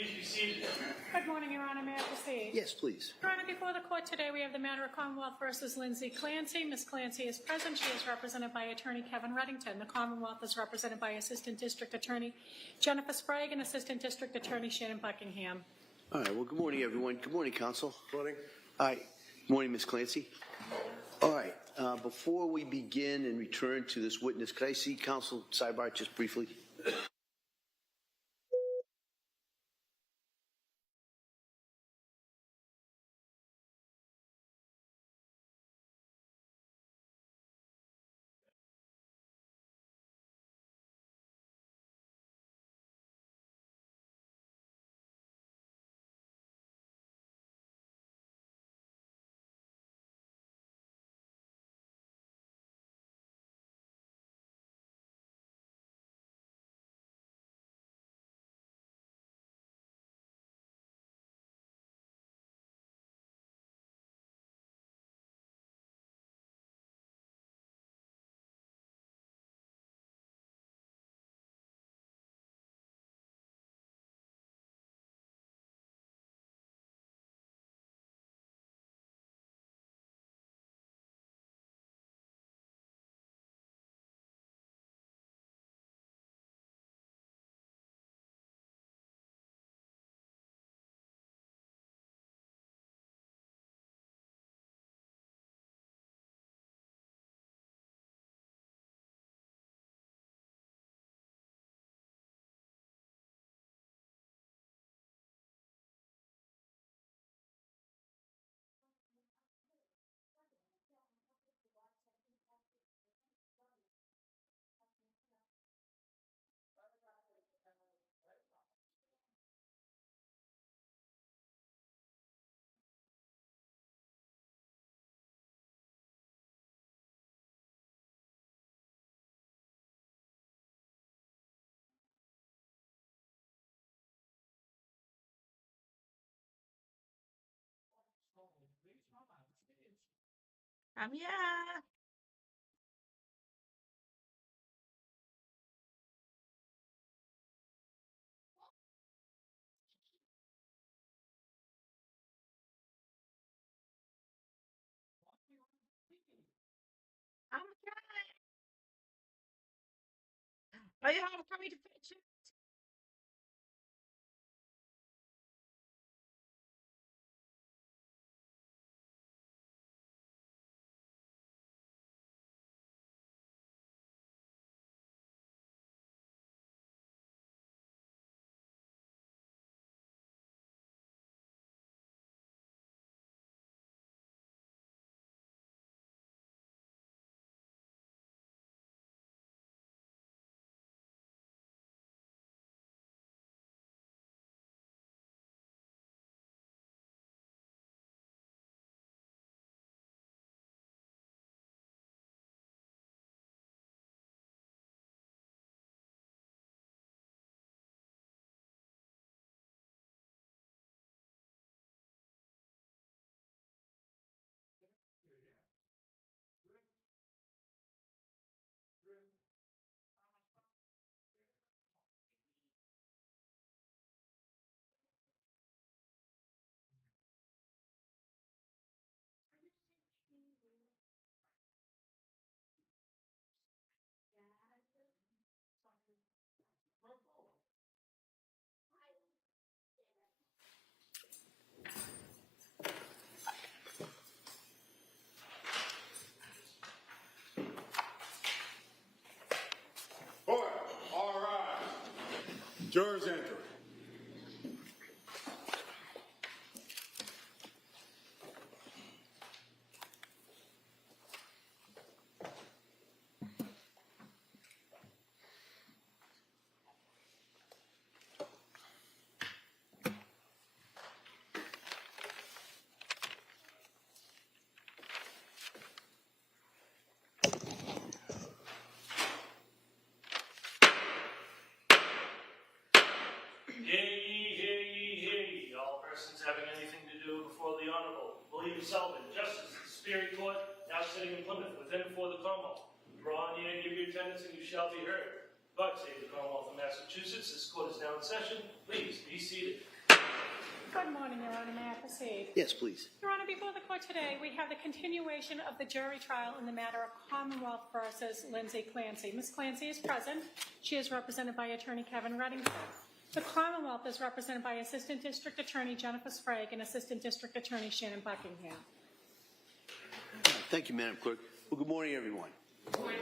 please be seated. Good morning, Your Honor. May I proceed? Yes, please. Your Honor, before the court today, we have the matter of Commonwealth versus Lindsay Clancy. Ms. Clancy is present. She is represented by Attorney Kevin Reddington. The Commonwealth is represented by Assistant District Attorney Jennifer Sprague and Assistant District Attorney Shannon Buckingham. All right. Well, good morning, everyone. Good morning, counsel. Good morning. All right. Good morning, Ms. Clancy. All right. Before we begin and return to this witness, could I see counsel sidebar just briefly? Yeah. I'm trying. Are you home for me to fetch you? All right. Jurors enter. Hear ye. All persons having anything to do before the Honorable William Sullivan, Justice of the Superior Court, now sitting in Plymouth, within and for the Commonwealth. Draw near and give your attendance, and you shall be heard. God save the Commonwealth of Massachusetts. This court is now in session. Please be seated. Good morning, Your Honor. May I proceed? Yes, please. Your Honor, before the court today, we have the continuation of the jury trial in the matter of Commonwealth versus Lindsay Clancy. Ms. Clancy is present. She is represented by Attorney Kevin Reddington. The Commonwealth is represented by Assistant District Attorney Jennifer Sprague and Assistant District Attorney Shannon Buckingham. Thank you, Madam Clerk. Well, good morning, everyone. Good morning.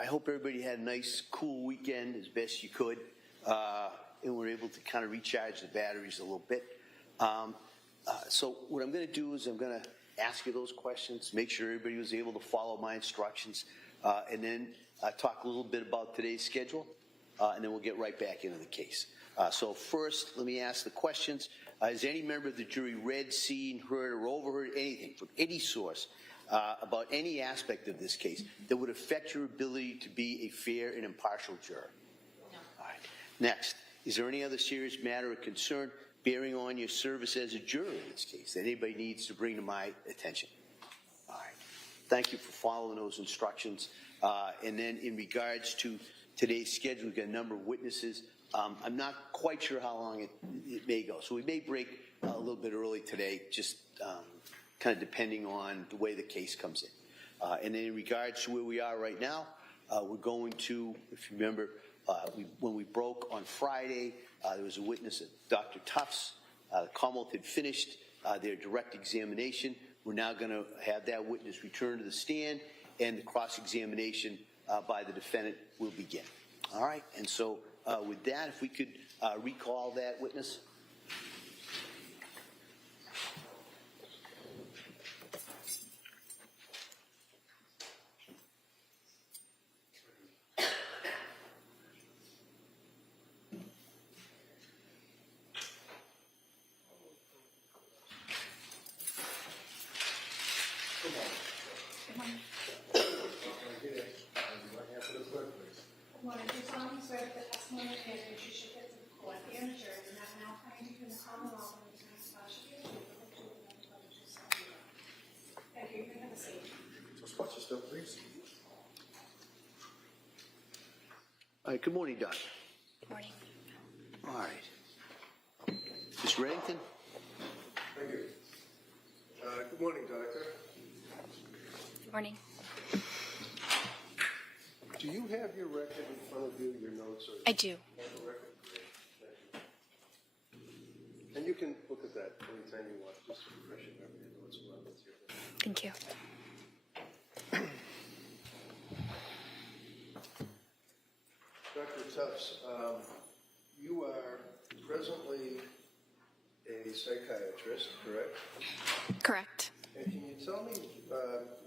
I hope everybody had a nice, cool weekend as best you could, and were able to kind of recharge the batteries a little bit. So what I'm going to do is I'm going to ask you those questions, make sure everybody was able to follow my instructions, and then talk a little bit about today's schedule, and then we'll get right back into the case. So first, let me ask the questions. Has any member of the jury read, seen, heard, or overheard anything from any source about any aspect of this case that would affect your ability to be a fair and impartial juror? No. All right. Next, is there any other serious matter of concern bearing on your service as a juror in this case that anybody needs to bring to my attention? All right. Thank you for following those instructions. And then in regards to today's schedule, we've got a number of witnesses. I'm not quite sure how long it may go. So we may break a little bit early today, just kind of depending on the way the case comes in. And then in regards to where we are right now, we're going to, if you remember, when we broke on Friday, there was a witness at Dr. Tufts. The Commonwealth had finished their direct examination. We're now going to have that witness return to the stand, and the cross-examination by the defendant will begin. All right, and so with that, if we could recall that witness. All right, good morning, Doc. Good morning. All right. Mr. Reddington? Thank you. Good morning, Doctor. Good morning. Do you have your record in front of you, your notes? Or I do. have a record? Great. Thank you. And you can look at that anytime you want, just to refresh your memory of what's going on with you. Thank you. Dr. Tufts, you are presently a psychiatrist, correct? Correct. And can you tell me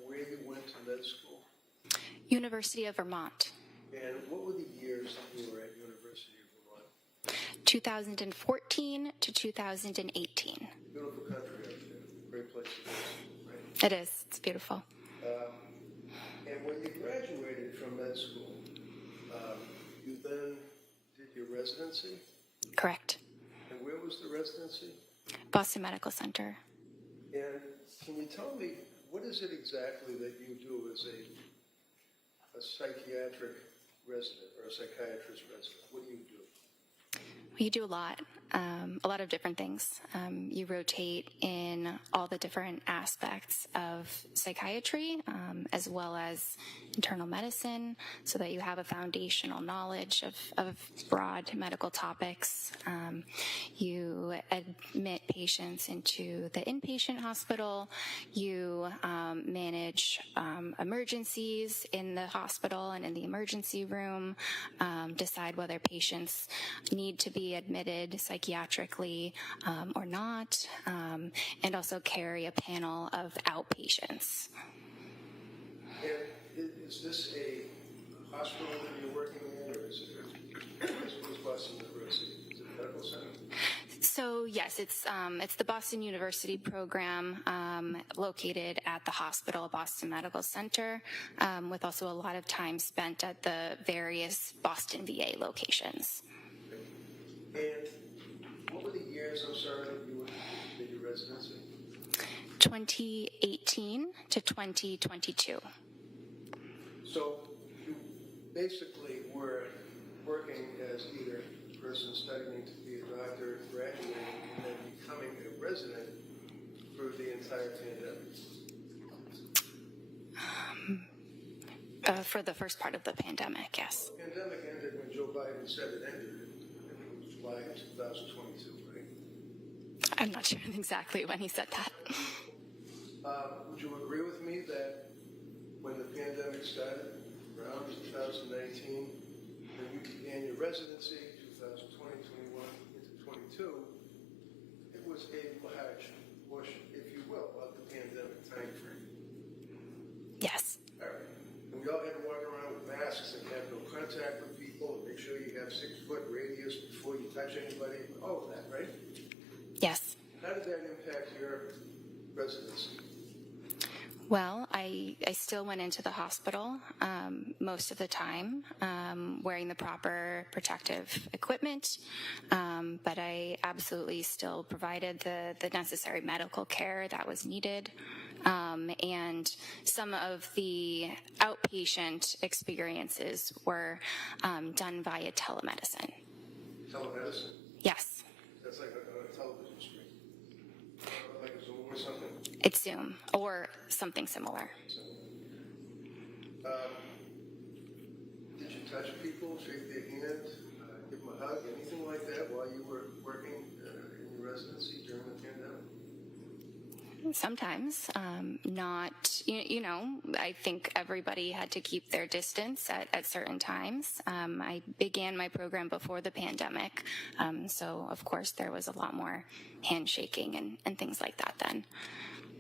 where you went to med school? University of Vermont. And what were the years that you were at University of Vermont? 2014 to 2018. Beautiful country out there. Great place to live, right? It is. It's beautiful. And when you graduated from med school, you then did your residency? Correct. And where was the residency? Boston Medical Center. And can you tell me, what is it exactly that you do as a psychiatric resident or a psychiatrist resident? What do you do? You do a lot of different things. You rotate in all the different aspects of psychiatry, as well as internal medicine, so that you have a foundational knowledge of broad medical topics. You admit patients into the inpatient hospital. You manage emergencies in the hospital and in the emergency room, decide whether patients need to be admitted psychiatrically or not, and also carry a panel of outpatients. And is this a hospital that you're working in, or is it Boston University? Is it a medical center? So yes, it's the Boston University program located at the hospital, Boston Medical Center, with also a lot of time spent at the various Boston VA locations. And what were the years, I'm sorry, that you did your residency? 2018 to 2022. So you basically were working as either person studying to be a doctor, graduating, and then becoming a resident through the entire pandemic? For the first part of the pandemic, yes. The pandemic ended when Joe Biden said it ended. I think it was July of 2022, right? I'm not sure exactly when he said that. Would you agree with me that when the pandemic started, around 2019, when you began your residency, 2020, 21, into 22, it was a large portion, if you will, of the pandemic time frame? Yes. All right. And we all had to walk around with masks and have no contact with people and make sure you have 6-foot radius before you touch anybody, all of that, right? Yes. How did that impact your residency? Well, I still went into the hospital most of the time, wearing the proper protective equipment, but I absolutely still provided the necessary medical care that was needed. And some of the outpatient experiences were done via telemedicine. Telemedicine? Yes. That's like a television screen. Like a Zoom or something? It's Zoom or something similar. Did you touch people, shake their hand, give them a hug, anything like that while you were working in your residency during the pandemic? Sometimes, not, I think everybody had to keep their distance at certain times. I began my program before the pandemic, so of course there was a lot more handshaking and things like that then.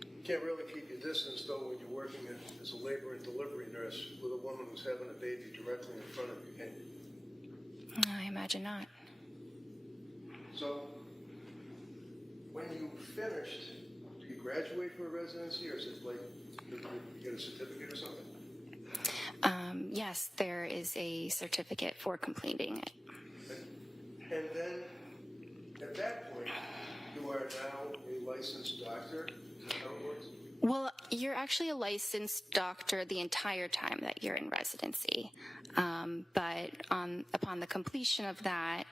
You can't really keep your distance, though, when you're working as a labor and delivery nurse with a woman who's having a baby directly in front of you, can you? I imagine not. So, when you finished, did you graduate from a residency, or is it like you get a certificate or something? Yes, there is a certificate for completing it. And then, at that point, you are now a licensed doctor? Is that how it works? Well, you're actually a licensed doctor the entire time that you're in residency. But upon the completion of that,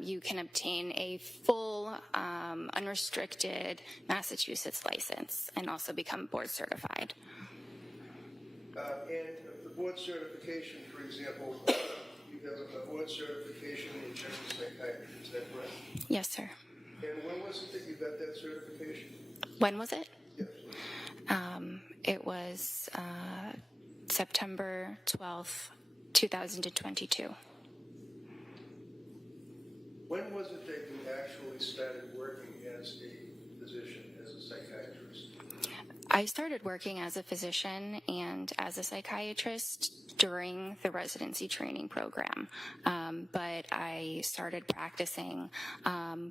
you can obtain a full, unrestricted Massachusetts license and also become board certified. And the board certification, for example, you have a board certification in general psychiatry, is that correct? Yes, sir. And when was it that you got that certification? When was it? Yes. It was September 12th, 2022. When was it that you actually started working as a physician, as a psychiatrist? I started working as a physician and as a psychiatrist during the residency training program, but I started practicing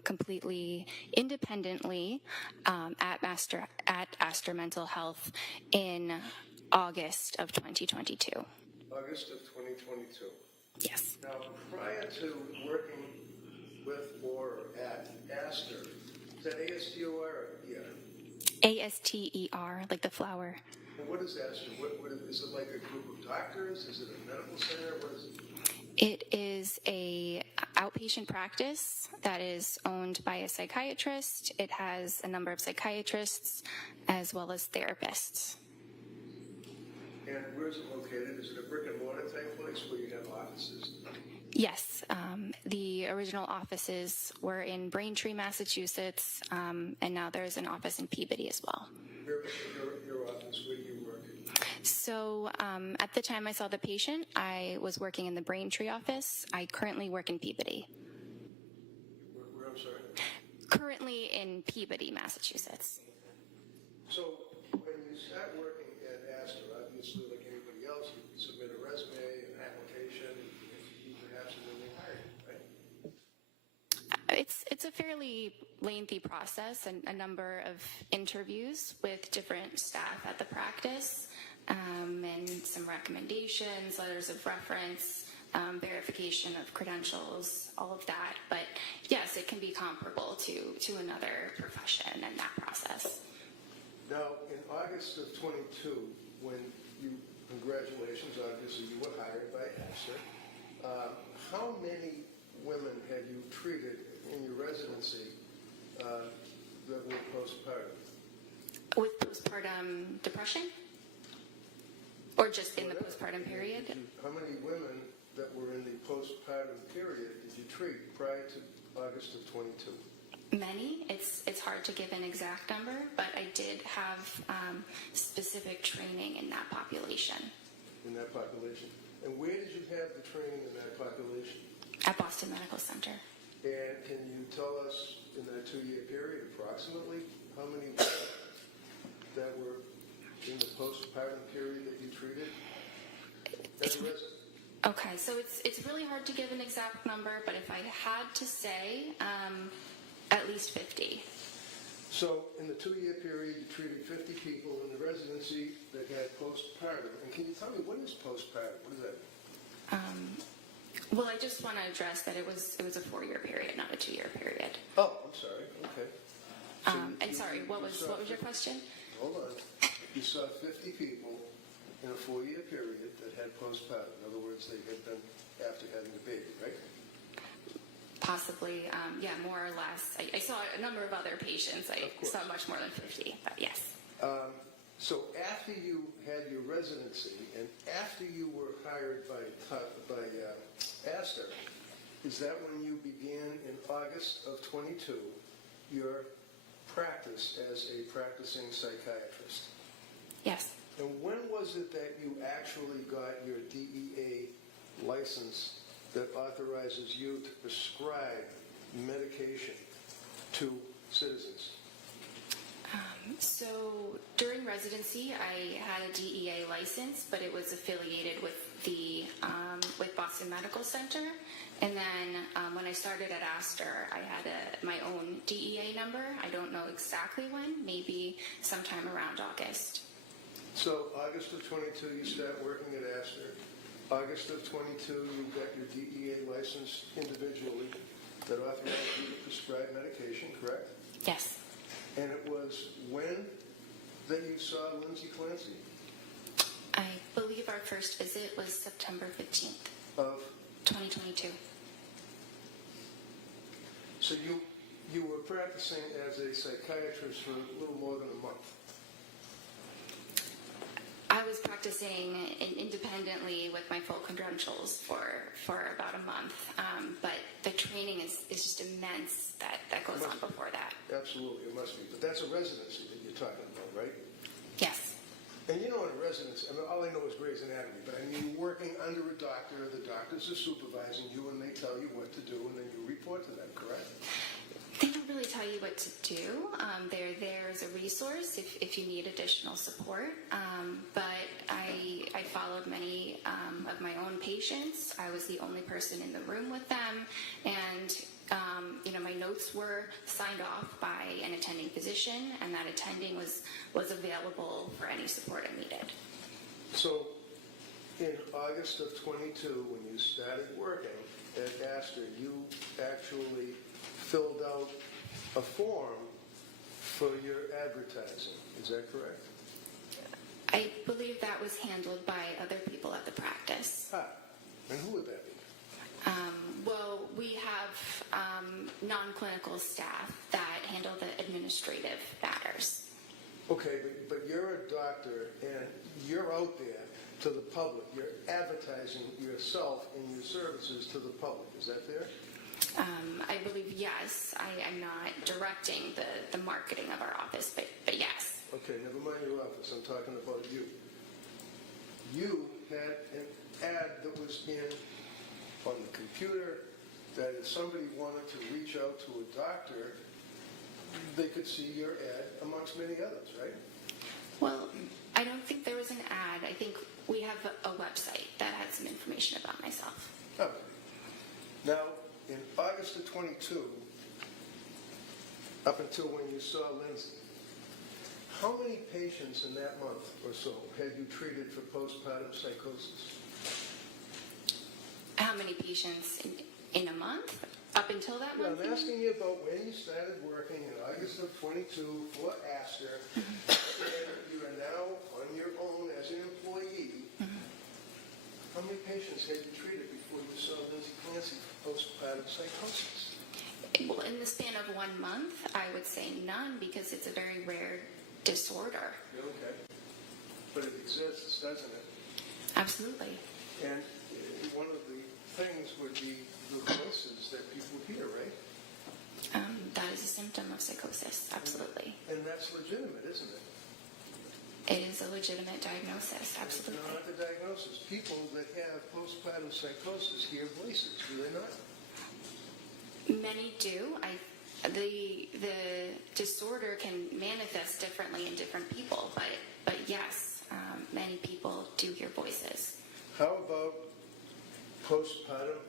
completely independently at Astor Mental Health in August of 2022. August of 2022. Yes. Now, prior to working with or at Astor, is that A-S-T-O-R or E-R? ASTER, like the flower. And what is Astor? What is it, like a group of doctors? Is it a medical center? What is it? It is a outpatient practice that is owned by a psychiatrist. It has a number of psychiatrists as well as therapists. And where is it located? Is it a brick and mortar type place where you have offices? Yes, the original offices were in Braintree, Massachusetts, and now there's an office in Peabody as well. Your office, where do you work? So at the time I saw the patient, I was working in the Braintree office. I currently work in Peabody. Where, I'm sorry? Currently in Peabody, Massachusetts. So when you start working at Astor, obviously like anybody else, you can submit a resume, an application, and you perhaps and then they hire you, right? It's a fairly lengthy process and a number of interviews with different staff at the practice, and some recommendations, letters of reference, verification of credentials, all of that. But yes, it can be comparable to another profession in that process. Now, in August of 22, when you, congratulations, obviously you were hired by Astor, how many women had you treated in your residency that were postpartum? With postpartum depression? Or just in the postpartum period? How many women that were in the postpartum period did you treat prior to August of 22? Many. It's hard to give an exact number, but I did have specific training in that population. In that population. And where did you have the training in that population? At Boston Medical Center. And can you tell us in that 2-year period approximately how many women that were in the postpartum period that you treated as a resident? Okay, so it's really hard to give an exact number, but if I had to say, at least 50. So in the 2-year period, you treated 50 people in the residency that had postpartum. And can you tell me, what is postpartum? What is that? Well, I just want to address that it was a 4-year period, not a 2-year period. Oh, I'm sorry. Okay. So And sorry, what was your question? Hold on. You saw 50 people in a 4-year period that had postpartum. In other words, they had been after having a baby, right? Possibly, yeah, more or less. I saw a number of other patients. I saw much more than 50, but yes. So after you had your residency and after you were hired by Astor, is that when you began in August of 22 your practice as a practicing psychiatrist? Yes. And when was it that you actually got your DEA license that authorizes you to prescribe medication to citizens? So during residency, I had a DEA license, but it was affiliated with the with Boston Medical Center. And then when I started at Astor, I had my own DEA number. I don't know exactly when, maybe sometime around August. So August of 22, you start working at Astor. August of 22, you got your DEA license individually that authorized you to prescribe medication, correct? Yes. And it was when that you saw Lindsay Clancy? I believe our first visit was September 15th Of? 2022. So you were practicing as a psychiatrist for a little more than a month. I was practicing independently with my full credentials for about a month, but the training is just immense that goes on before that. Absolutely, it must be. But that's a residency that you're talking about, right? Yes. And you know, in a residency, I mean, all I know is Grey's Anatomy, but I mean, you're working under a doctor, the doctors are supervising you, and they tell you what to do, and then you report to them, correct? They don't really tell you what to do. They're there as a resource if you need additional support. But I followed many of my own patients. I was the only person in the room with them. And, my notes were signed off by an attending physician, and that attending was available for any support I needed. So, in August of 22, when you started working at Astor, you actually filled out a form for your advertising. Is that correct? I believe that was handled by other people at the practice. And who would that be? Well, we have non-clinical staff that handle the administrative matters. Okay, but you're a doctor and you're out there to the public. You're advertising yourself and your services to the public. Is that fair? I believe yes. I'm not directing the marketing of our office, but yes. Okay, never mind your office. I'm talking about you. You had an ad that was on the computer that if somebody wanted to reach out to a doctor, they could see your ad amongst many others, right? Well, I don't think there was an ad. I think we have a website that had some information about myself. Okay. Now, in August of 22, up until when you saw Lindsay, how many patients in that month or so had you treated for postpartum psychosis? How many patients in a month? Up until that month? I'm asking you about when you started working in August of 22 for Astor, and you are now on your own as an employee. How many patients had you treated before you saw Lindsay Clancy for postpartum psychosis? 1 month, I would say none because it's a very rare disorder. Okay. But it exists, doesn't it? Absolutely. And one of the things would be the voices that people hear, right? That is a symptom of psychosis, absolutely. And that's legitimate, isn't it? It is a legitimate diagnosis, absolutely. No, not the diagnosis. People that have postpartum psychosis hear voices, do they not? Many do. The disorder can manifest differently in different people, but yes, many people do hear voices. How about postpartum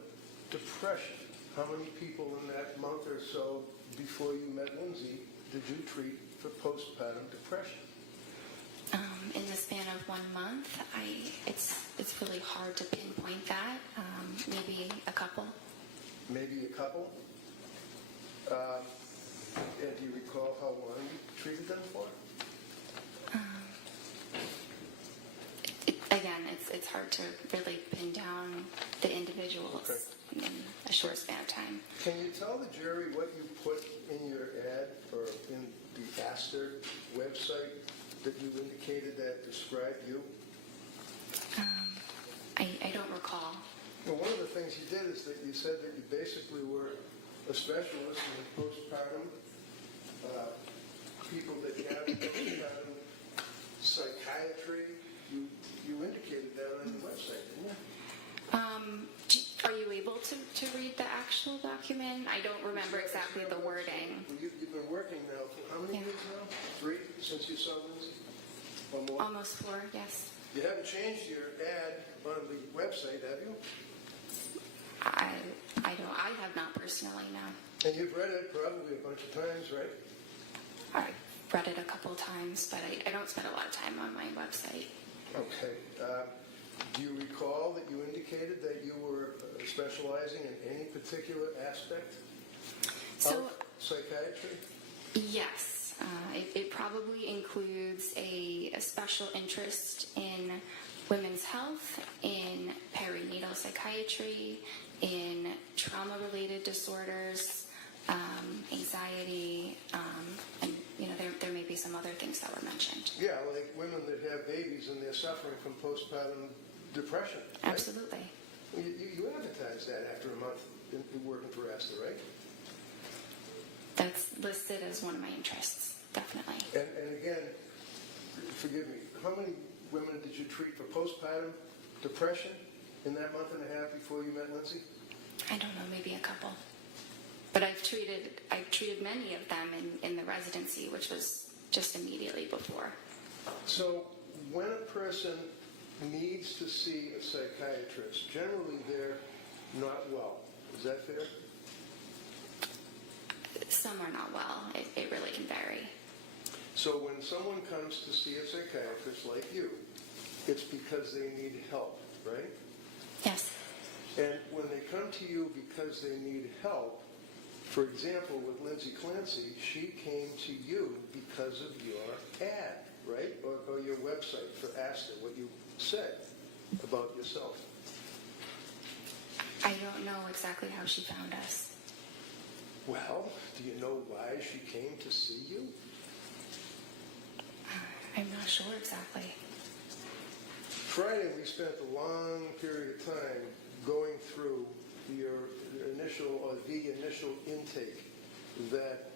depression? How many people in that month or so before you met Lindsay did you treat for postpartum depression? In the span of 1 month, it's really hard to pinpoint that. Maybe a couple. Maybe a couple? And do you recall how long you treated them for? Again, it's hard to really pin down the individuals in a short span of time. Can you tell the jury what you put in your ad or in the Aster website that you indicated that described you? I don't recall. Well, one of the things you did is that you said that you basically were a specialist in postpartum, people that have postpartum psychiatry. You indicated that on the website, didn't you? Are you able to read the actual document? I don't remember exactly the wording. Well, you've been working now for how many years now? 3 since you saw Lindsay? Or more? Almost 4, yes. You haven't changed your ad on the website, have you? I have not personally, no. And you've read it probably a bunch of times, right? I've read it a couple times, but I don't spend a lot of time on my website. Okay. Do you recall that you indicated that you were specializing in any particular aspect of psychiatry? Yes. It probably includes a special interest in women's health, in perinatal psychiatry, in trauma-related disorders, anxiety, and there may be some other things that were mentioned. Yeah, like women that have babies and they're suffering from postpartum depression. Right? Absolutely. Well, you advertised that after a month in working for Aster, right? That's listed as one of my interests, definitely. And again, forgive me, how many women did you treat for postpartum depression in that month and a half before you met Lindsay? I don't know, maybe a couple. But I've treated many of them in the residency, which was just immediately before. So when a person needs to see a psychiatrist, generally they're not well. Is that fair? Some are not well. It really can vary. So when someone comes to see a psychiatrist like you, it's because they need help, right? Yes. And when they come to you because they need help, for example, with Lindsay Clancy, she came to you because of your ad, right? Or your website for Aster, what you said about yourself. I don't know exactly how she found us. Well, do you know why she came to see you? I'm not sure exactly. Friday, we spent a long period of time going through the initial intake that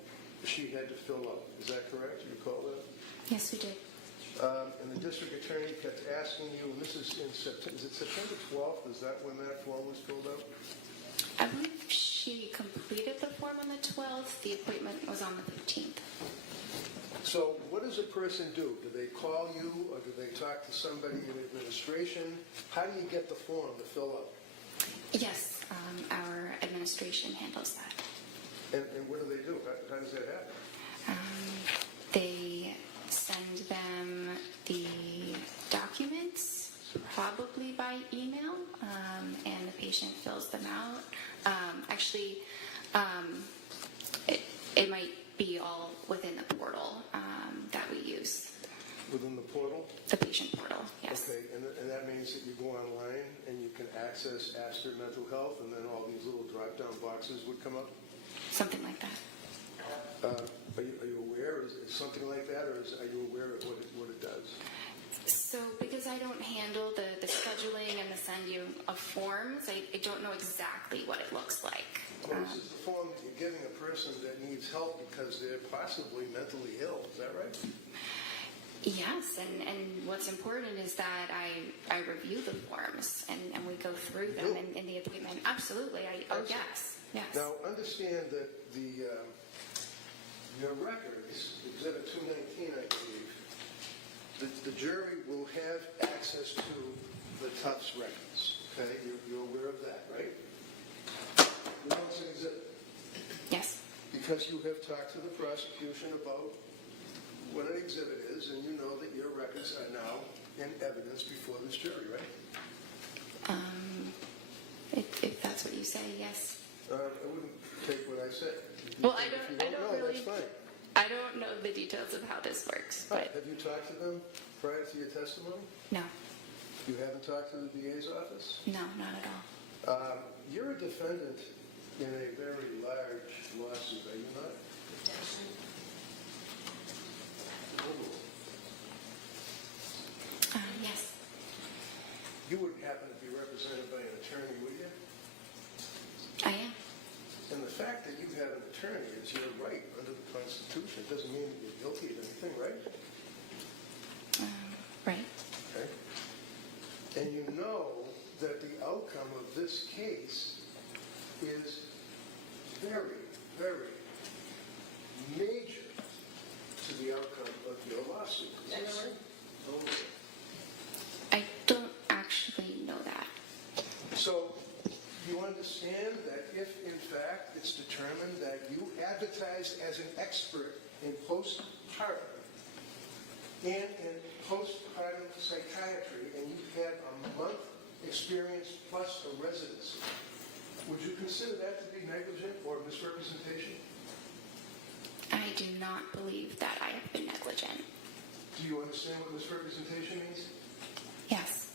she had to fill out. Is that correct? Do you recall that? Yes, we did. And the district attorney kept asking you, and this is in September, is it September 12th? Is that when that form was filled out? I believe she completed the form on the 12th. The appointment was on the 15th. So what does a person do? Do they call you or do they talk to somebody in administration? How do you get the form to fill out? Yes, our administration handles that. And what do they do? How does that happen? They send them the documents, probably by email, and the patient fills them out. It might be all within the portal that we use. Within the portal? The patient portal, yes. Okay, and that means that you go online and you can access Aster Mental Health, and then all these little drop-down boxes would come up? Something like that. Are you aware? Is something like that, or are you aware of what it does? So because I don't handle the scheduling and the sending of forms, I don't know exactly what it looks like. Well, this is the form that you're giving a person that needs help because they're possibly mentally ill. Is that right? Yes, and what's important is that I review the forms and we go through them in the appointment. Absolutely. Yes. Now, understand that your records, Exhibit 219, I believe, the jury will have access to the Tufts records. Okay, you're aware of that, right? You know it's an exhibit. Yes. Because you have talked to the prosecution about what an exhibit is, and you know that your records are now in evidence before this jury, right? If that's what you say, yes. I wouldn't take what I say. Well, If you don't know, really. that's fine. I don't know the details of how this works, but Have you talked to them prior to your testimony? no, You haven't talked to the DA's office? no, not at all. You're a defendant in a very large lawsuit, are you not? Yes. You wouldn't happen to be represented by an attorney, would you? I am. And the fact that you have an attorney is your right under the Constitution. It doesn't mean that you're guilty of anything, right? Right. Okay. And you know that the outcome of this case is very, very major to the outcome of your lawsuit. Is that right? I don't actually know that. So you understand that if, in fact, it's determined that you advertised as an expert in postpartum and in postpartum psychiatry, and you've had a month experience plus a residency, would you consider that to be negligent or misrepresentation? I do not believe that I have been negligent. Do you understand what misrepresentation means? Yes.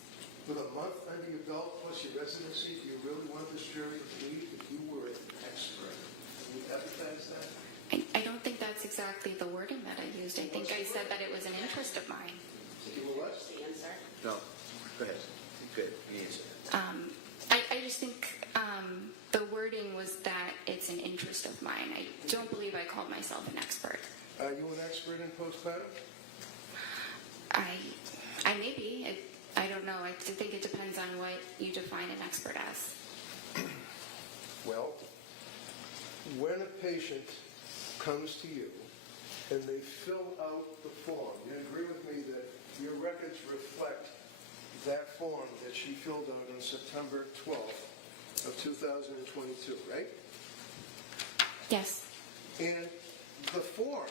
With a month under your belt plus your residency, do you really want this jury to believe that you were an expert? Can you advertise that? I don't think that's exactly the wording that I used. I think I said that it was an interest of mine. You were what? The answer. No, go ahead. Good, answer. I just think the wording was that it's an interest of mine. I don't believe I called myself an expert. Are you an expert in postpartum? I may be. I don't know. I think it depends on what you define an expert as. Well, when a patient comes to you and they fill out the form, you agree with me that your records reflect that form that she filled out on September 12th of 2022, right? Yes. And the form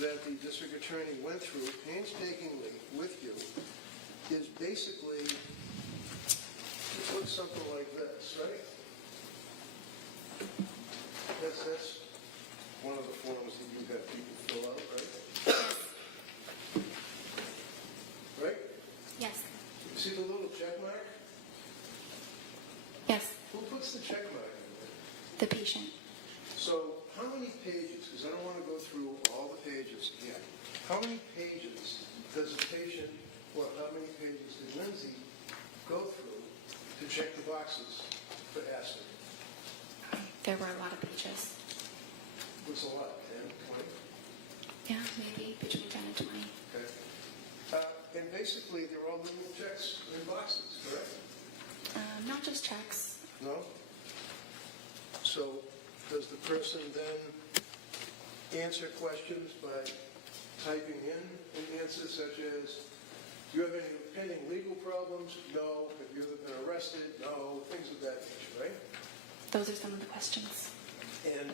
that the district attorney went through painstakingly with you is basically, it looks something like this, right? That's one of the forms that you have people fill out, right? Right? Yes. You see the little check mark? Yes. Who puts the check mark in there? The patient. So how many pages, because I don't want to go through all the pages again, how many pages does a patient, or how many pages did Lindsay go through to check the boxes for acid? There were a lot of pages. What's a lot, 10, 20? Yeah, maybe between 10 and 20. Okay. And basically, they're all little checks in boxes, correct? Not just checks. No? So does the person then answer questions by typing in an answer such as, do you have any pending legal problems? No. Have you ever been arrested? No. Things of that nature, right? Those are some of the questions. And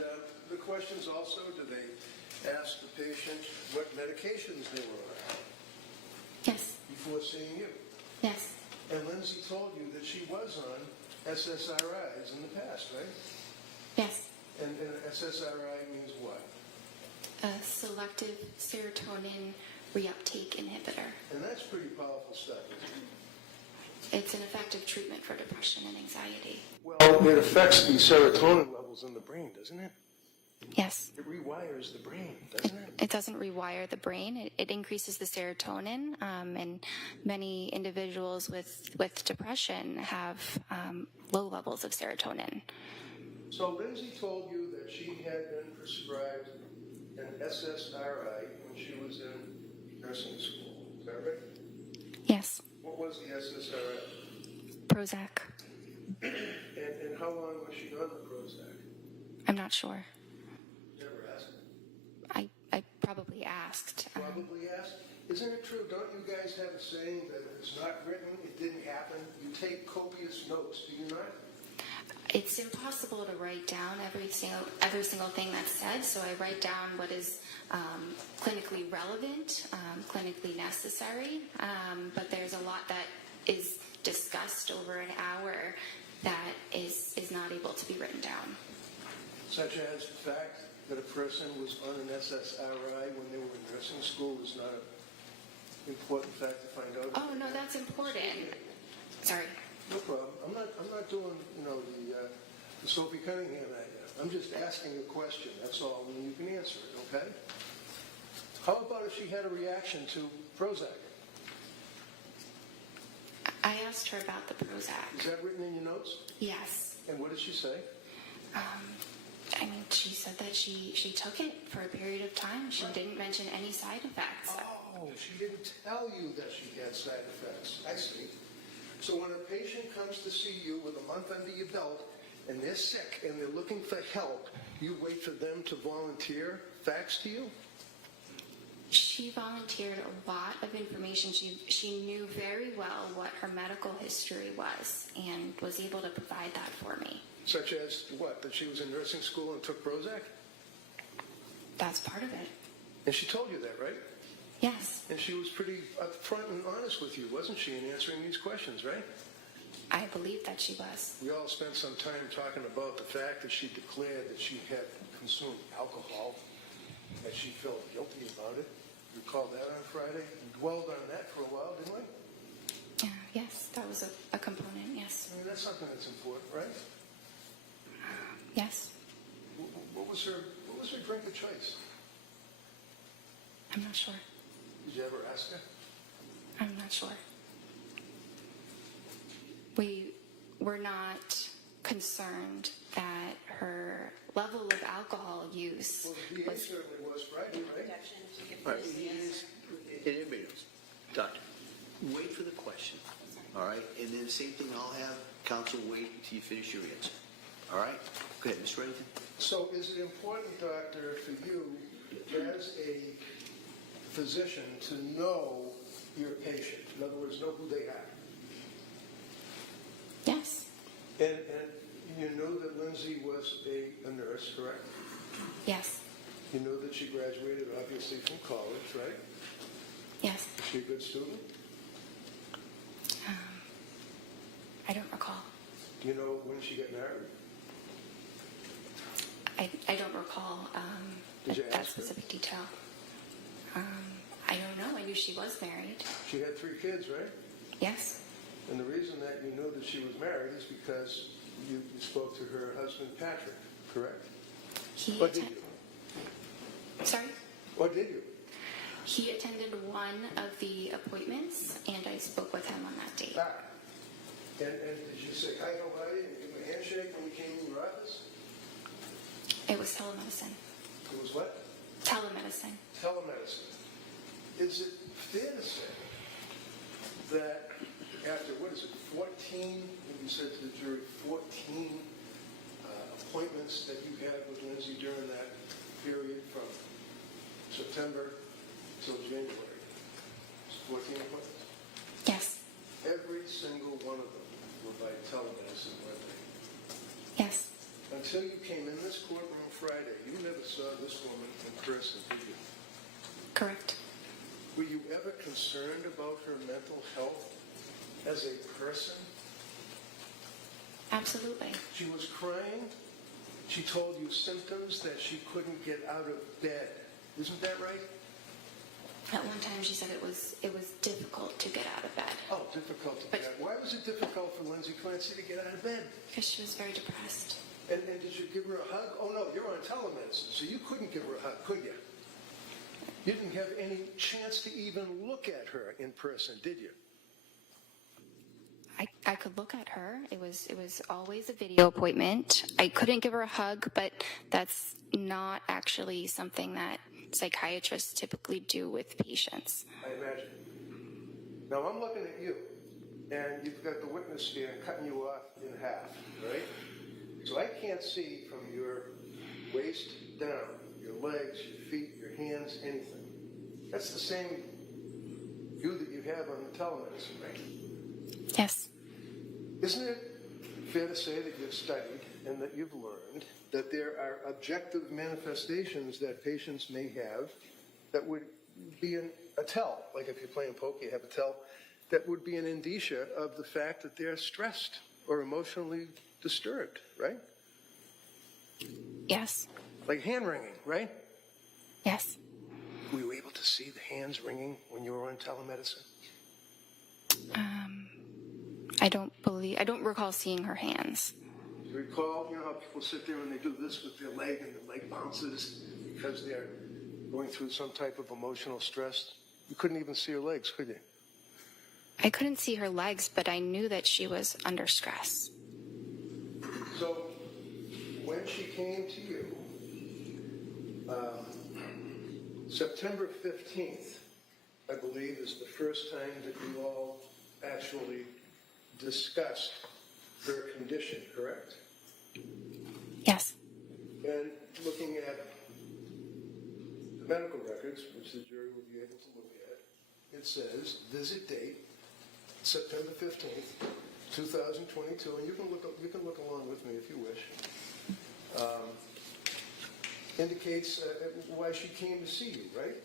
the questions also, do they ask the patient what medications they were on Yes. before seeing you? Yes. And Lindsay told you that she was on SSRIs in the past, right? Yes. And SSRI means what? A selective serotonin reuptake inhibitor. And that's pretty powerful stuff, isn't it? It's an effective treatment for depression and anxiety. Well, it affects the serotonin levels in the brain, doesn't it? Yes. It rewires the brain, doesn't it? It doesn't rewire the brain. It increases the serotonin, and many individuals with depression have low levels of serotonin. So Lindsay told you that she had been prescribed an SSRI when she was in nursing school. Is that right? Yes. What was the SSRI? Prozac. And how long was she on the Prozac? I'm not sure. Never asked. I probably asked. Probably asked. Isn't it true? Don't you guys have a saying that if it's not written, it didn't happen? You take copious notes, do you not? It's impossible to write down every single thing that's said, so I write down what is clinically relevant, clinically necessary, but there's a lot that is discussed over an hour that is not able to be written down. Such as the fact that a person was on an SSRI when they were in nursing school is not an important fact to find out. Oh, no, that's important. Sorry. No problem. I'm not doing, the Sophie Cunningham at you. I'm just asking a question. That's all, and you can answer it, okay? How about if she had a reaction to Prozac? I asked her about the Prozac. Is that written in your notes? Yes. And what did she say? She said that she took it for a period of time. She didn't mention any side effects. Oh, she didn't tell you that she had side effects. I see. So when a patient comes to see you with a month under your belt and they're sick and they're looking for help, you wait for them to volunteer facts to you? She volunteered a lot of information. She knew very well what her medical history was and was able to provide that for me. Such as what? That she was in nursing school and took Prozac? That's part of it. And she told you that, right? Yes. And she was pretty upfront and honest with you, wasn't she, in answering these questions, right? I believe that she was. We all spent some time talking about the fact that she declared that she had consumed alcohol, that she felt guilty about it. Recall that on Friday? We dwelled on that for a while, didn't we? Yes, that was a component, yes. I mean, that's something that's important, right? Yes. What was her drink of choice? I'm not sure. Did you ever ask her? I'm not sure. We were not concerned that her level of alcohol use Well, the DA was... certainly was Friday, right? All right, and everybody knows. Doctor, wait for the question, all right? And then the same thing, I'll have counsel wait until you finish your answer. All right? Go ahead, Mr. Reddington. So is it important, doctor, for you as a physician to know your patient? In other words, know who they are? Yes. And you knew that Lindsay was a nurse, correct? Yes. You knew that she graduated, obviously, from college, right? Yes. Was she a good student? I don't recall. Do you know when she got married? I don't recall Did you that ask her? specific detail. I don't know. I knew she was married. She had 3 kids, right? Yes. And the reason that you knew that she was married is because you spoke to her husband, Patrick, correct? Or did you? Sorry? Or did you? He attended one of the appointments, and I spoke with him on that date. Ah. And did you say hi, how are you, and give him a handshake when he came in your office? It was telemedicine. It was what? Telemedicine. Telemedicine. Is it fair to say that after, 14, you said to the jury, 14 appointments that you had with Lindsay during that period from September till January? 14 appointments? Yes. Every single one of them were by telemedicine, weren't they? Yes. Until you came in this courtroom Friday, you never saw this woman in person, did you? Correct. Were you ever concerned about her mental health as a person? Absolutely. She was crying. She told you symptoms that she couldn't get out of bed. Isn't that right? At one time, she said it was difficult to get out of bed Oh, difficult to get out. Why was it difficult for Lindsay Clancy to get out of bed? because she was very depressed. And did you give her a hug? Oh, no, you're on telemedicine, so you couldn't give her a hug, could you? You didn't have any chance to even look at her in person, did you? I could look at her. It was always a video appointment. I couldn't give her a hug, but that's not actually something that psychiatrists typically do with patients. I imagine. Now, I'm looking at you, and you've got the witness stand cutting you off in half, right? So I can't see from your waist down, your legs, your feet, your hands, anything. That's the same view that you have on the telemedicine, right? Yes. Isn't it fair to say that you've studied and that you've learned that there are objective manifestations that patients may have that would be a tell, like if you're playing poker, you have a tell, that would be an indicia of the fact that they're stressed or emotionally disturbed, right? Yes. Like hand wringing, right? Yes. Were you able to see the hands wringing when you were on telemedicine? I don't recall seeing her hands. Do you recall, you know how people sit there and they do this with their leg and the leg bounces because they're going through some type of emotional stress? You couldn't even see her legs, could you? I couldn't see her legs, but I knew that she was under stress. So when she came to you, September 15th, I believe, is the first time that you all actually discussed her condition, correct? Yes. And looking at the medical records, which the jury will be able to look at, it says, visit date, September 15th, 2022, and you can look along with me if you wish, indicates why she came to see you, right?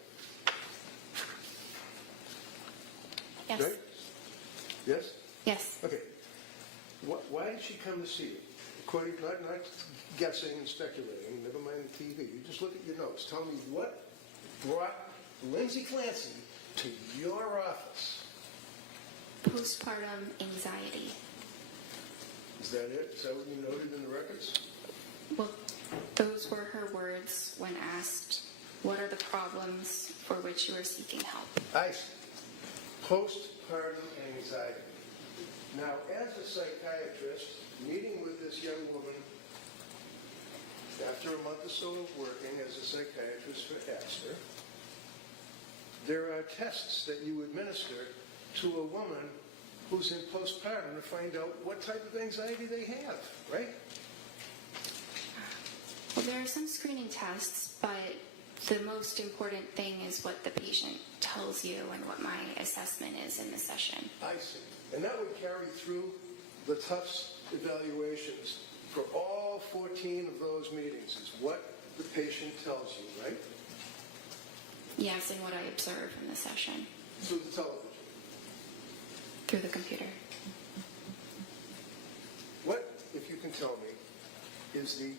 Yes. Right? Yes? Yes. Okay. Why did she come to see you? According, not guessing and speculating, never mind the TV. You just look at your notes. Tell me what brought Lindsay Clancy to your office. Postpartum anxiety. Is that it? Is that what you noted in the records? Well, those were her words when asked, what are the problems for which you are seeking help? I see. Postpartum anxiety. Now, as a psychiatrist, meeting with this young woman after a month or so of working as a psychiatrist for Astor, there are tests that you administer to a woman who's in postpartum to find out what type of anxiety they have, right? Well, there are some screening tests, but the most important thing is what the patient tells you and what my assessment is in the session. I see. And that would carry through the Tufts evaluations for all 14 of those meetings, is what the patient tells you, right? Yes, and what I observe in the session. Through the television. Through the computer. What, if you can tell me, is the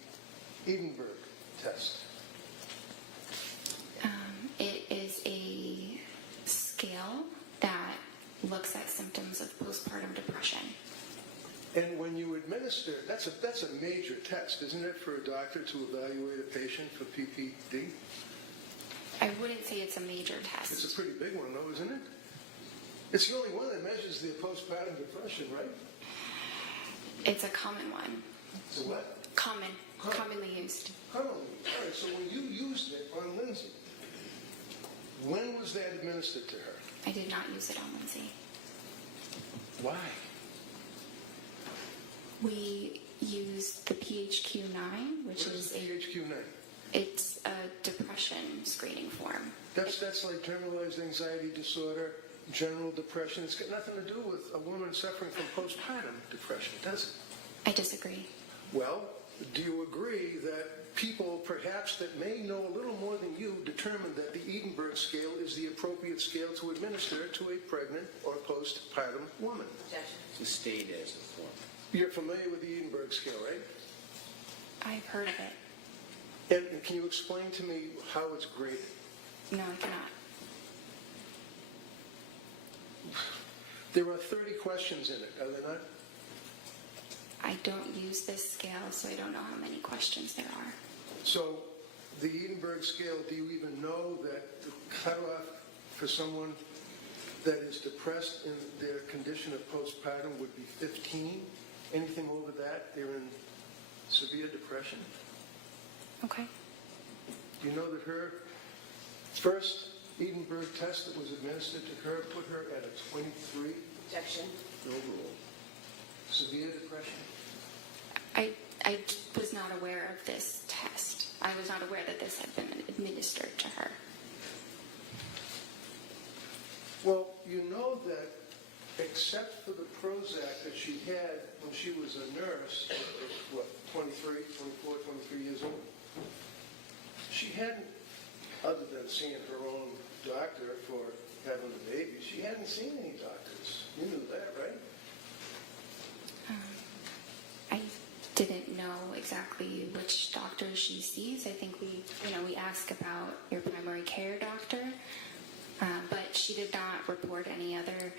Edinburgh test? It is a scale that looks at symptoms of postpartum depression. And when you administer, that's a major test, isn't it, for a doctor to evaluate a patient for PPD? I wouldn't say it's a major test. It's a pretty big one, though, isn't it? It's the only one that measures the postpartum depression, right? It's a common one. So what? Commonly used. Commonly. All right, so when you used it on Lindsay, when was that administered to her? I did not use it on Lindsay. Why? We used the PHQ-9, which is a PHQ-9? it's a depression screening form. That's like generalized anxiety disorder, general depression. It's got nothing to do with a woman suffering from postpartum depression, does it? I disagree. Well, do you agree that people perhaps that may know a little more than you determined that the Edinburgh scale is the appropriate scale to administer to a pregnant or postpartum woman? To state as a form. You're familiar with the Edinburgh scale, right? I've heard of it. And can you explain to me how it's graded? No, I cannot. There are 30 questions in it, are there not? I don't use this scale, so I don't know how many questions there are. So the Edinburgh scale, do you even know that the cutoff for someone that is depressed in their condition of postpartum would be 15? Anything over that, they're in severe depression? Okay. Do you know that her first Edinburgh test that was administered to her put her at a 23 Objection. overall? Severe depression? I was not aware of this test. I was not aware that this had been administered to her. Well, you know that except for the Prozac that she had when she was a nurse, what, 23, 24, 23 years old, she hadn't, other than seeing her own doctor for having the baby, she hadn't seen any doctors. You knew that, right? I didn't know exactly which doctor she sees. I think we ask about your primary care doctor, but she did not report any other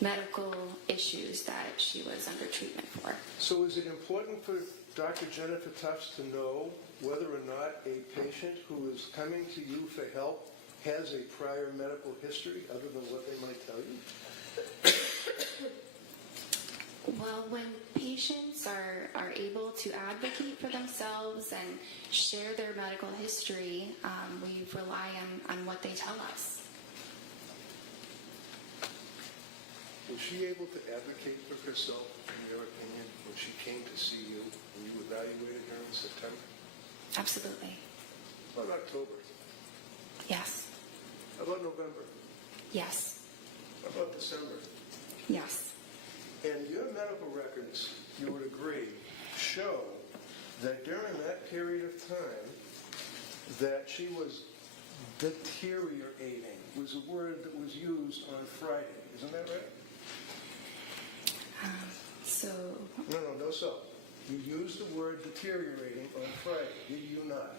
medical issues that she was under treatment for. So is it important for Dr. Jennifer Tufts to know whether or not a patient who is coming to you for help has a prior medical history other than what they might tell you? Well, when patients are able to advocate for themselves and share their medical history, we rely on what they tell us. Was she able to advocate for herself, in your opinion, when she came to see you and you evaluated her in September? Absolutely. How about October? Yes. How about November? Yes. How about December? Yes. And your medical records, you would agree, show that during that period of time that she was deteriorating, was a word that was used on Friday. Isn't that right? So, No, so. You used the word deteriorating on Friday, did you not?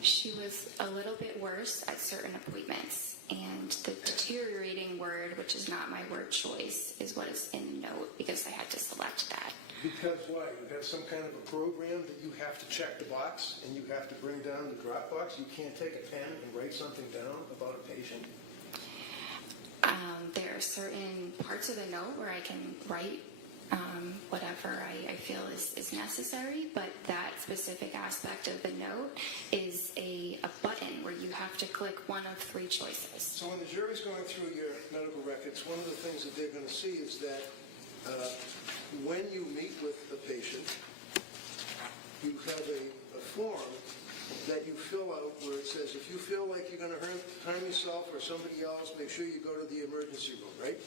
she was a little bit worse at certain appointments, and the deteriorating word, which is not my word choice, is what is in the note because I had to select that. Because why? You have some kind of a program that you have to check the box and you have to bring down the drop box? You can't take a pen and write something down about a patient? There are certain parts of the note where I can write whatever I feel is necessary, but that specific aspect of the note is a button where you have to click one of three choices. So when the jury's going through your medical records, one of the things that they're going to see is that when you meet with the patient, you have a form that you fill out where it says, if you feel like you're going to harm yourself or somebody else, make sure you go to the emergency room, right?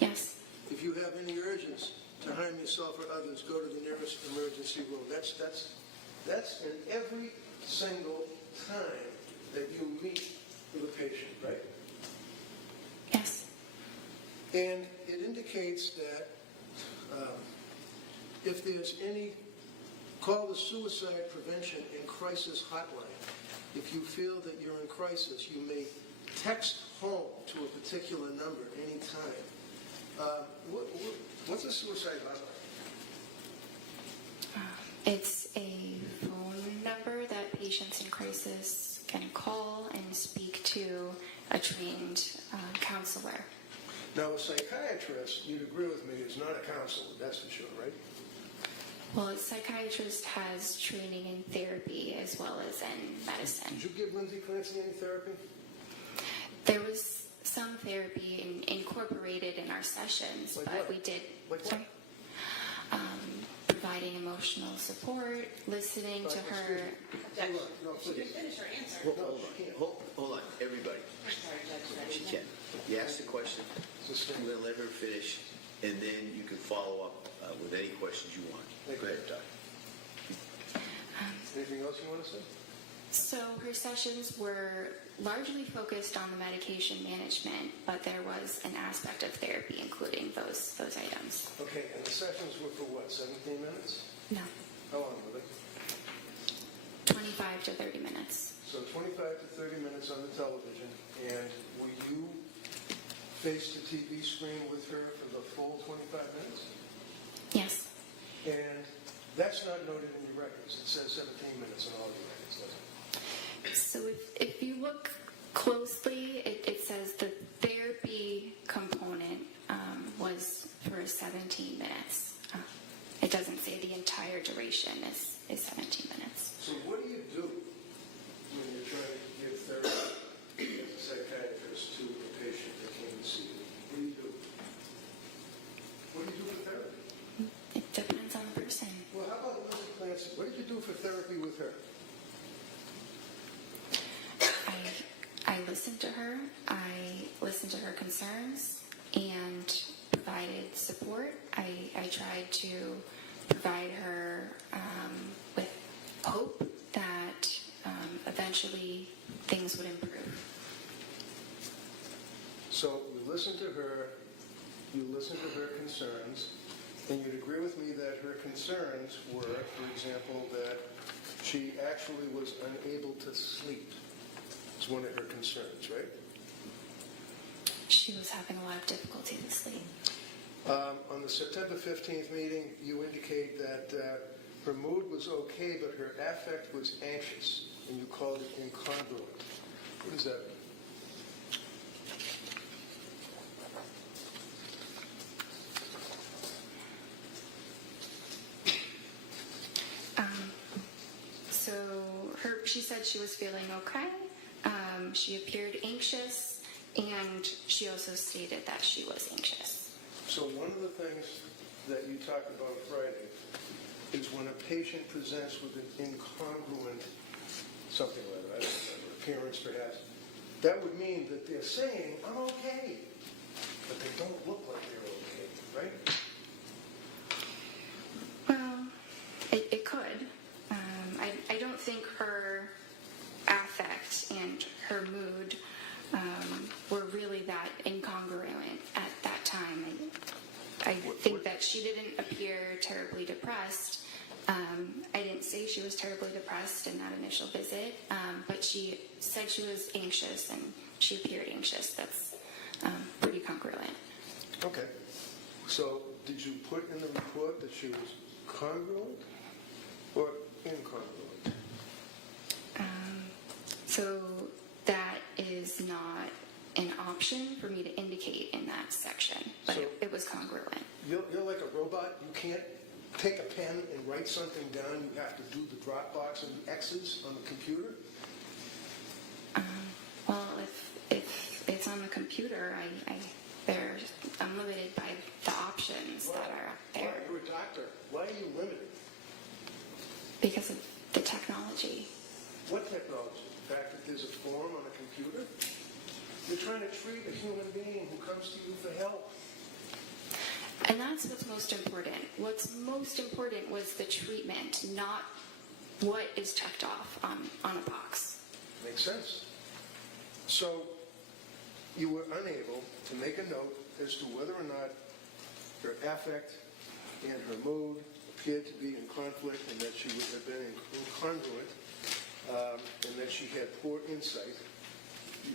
Yes. If you have any urges to harm yourself or others, go to the nearest emergency room. That's in every single time that you meet with a patient, right? Yes. And it indicates that if there's any, call the Suicide Prevention and Crisis Hotline. If you feel that you're in crisis, you may text home to a particular number anytime. What's a suicide hotline? It's a phone number that patients in crisis can call and speak to a trained counselor. Now, a psychiatrist, you'd agree with me, is not a counselor, that's for sure, right? Well, a psychiatrist has training in therapy as well as in medicine. Did you give Lindsay Clancy any therapy? There was some therapy incorporated in our sessions, Like but what? we did. Like what? Sorry. Providing emotional support, listening to her. Hold on, no, please. Finish her answer. Hold on, everybody. She can. You ask the question, we'll let her finish, and then you can follow up with any questions you want. Go ahead, Doc. Anything else you want to say? So her sessions were largely focused on the medication management, but there was an aspect of therapy including those items. Okay, and the sessions were for what, 17 minutes? No, How long were they? 25 to 30 minutes. So 25 to 30 minutes on the television, and were you face the TV screen with her for the full 25 minutes? Yes. And that's not noted in your records. It says 17 minutes in all your records, doesn't it? So if you look closely, it says the therapy component was for 17 minutes. It doesn't say the entire duration is 17 minutes. So what do you do when you're trying to give therapy as a psychiatrist to a patient that came to see you? What do you do? What do you do for therapy? It depends on the person. Well, how about Lindsay Clancy? What did you do for therapy with her? I listened to her. I listened to her concerns and provided support. I tried to provide her with hope that eventually things would improve. So you listened to her, you listened to her concerns, and you'd agree with me that her concerns were, for example, that she actually was unable to sleep. It's one of her concerns, right? She was having a lot of difficulty with sleep. On the September 15th meeting, you indicate that her mood was okay, but her affect was anxious, and you called it incongruent. What does that mean? She said she was feeling okay. She appeared anxious, and she also stated that she was anxious. So one of the things that you talked about Friday is when a patient presents with an incongruent something like that, I don't remember, appearance perhaps, that would mean that they're saying, I'm okay, but they don't look like they're okay, right? Well, it could. I don't think her affect and her mood were really that incongruent at that time. I think that she didn't appear terribly depressed. I didn't say she was terribly depressed in that initial visit, but she said she was anxious and she appeared anxious. That's pretty congruent. Okay. So did you put in the report that she was congruent or incongruent? So that is not an option for me to indicate in that section, but So- it was congruent. You're like a robot. You can't take a pen and write something down. You have to do the drop box and the X's on the computer. Well, if it's on the computer, I'm limited by the options that are up there Why? You're a doctor. Why are you limited? because of the technology. What technology? The fact that there's a form on a computer? You're trying to treat a human being who comes to you for help. And that's what's most important. What's most important was the treatment, not what is checked off on a box. Makes sense. So you were unable to make a note as to whether or not her affect and her mood appeared to be in conflict and that she would have been incongruent and that she had poor insight.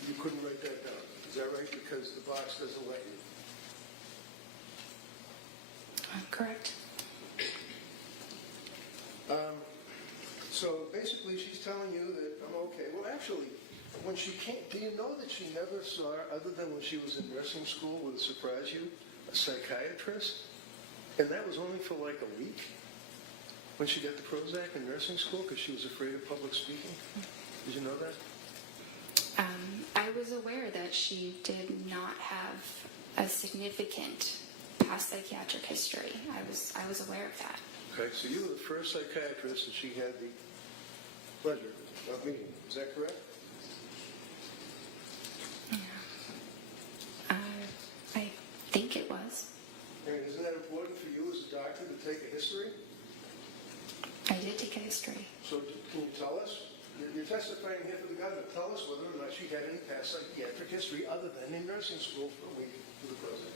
You couldn't write that down. Is that right? Because the box doesn't let you. Correct. So basically she's telling you that I'm okay. Well, actually, when she came, do you know that she never saw, other than when she was in nursing school, would it surprise you, a psychiatrist? And that was only for like a week when she got the Prozac in nursing school because she was afraid of public speaking. Did you know that? I was aware that she did not have a significant past psychiatric history. I was aware of that. Okay, so you were the first psychiatrist that she had the pleasure of meeting. Is that correct? I think it was. And isn't that important for you as a doctor to take a history? I did take a history. So can you tell us? You're testifying here for the government. Tell us whether or not she had any past psychiatric history other than in nursing school for a week for the president.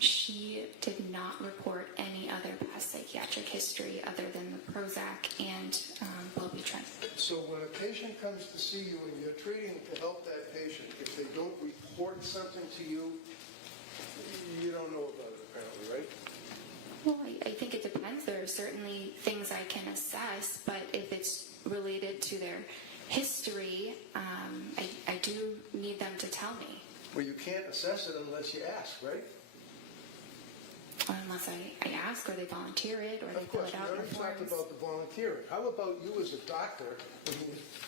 She did not report any other past psychiatric history other than the Prozac and Wellbutrin. So when a patient comes to see you and you're treating to help that patient, if they don't report something to you, you don't know about it apparently, right? Well, I think it depends. There are certainly things I can assess, but if it's related to their history, I do need them to tell me. Well, you can't assess it unless you ask, right? Unless I ask, or they volunteer it, or they Of fill course, it we out in already talked forms. about the volunteering. How about you as a doctor,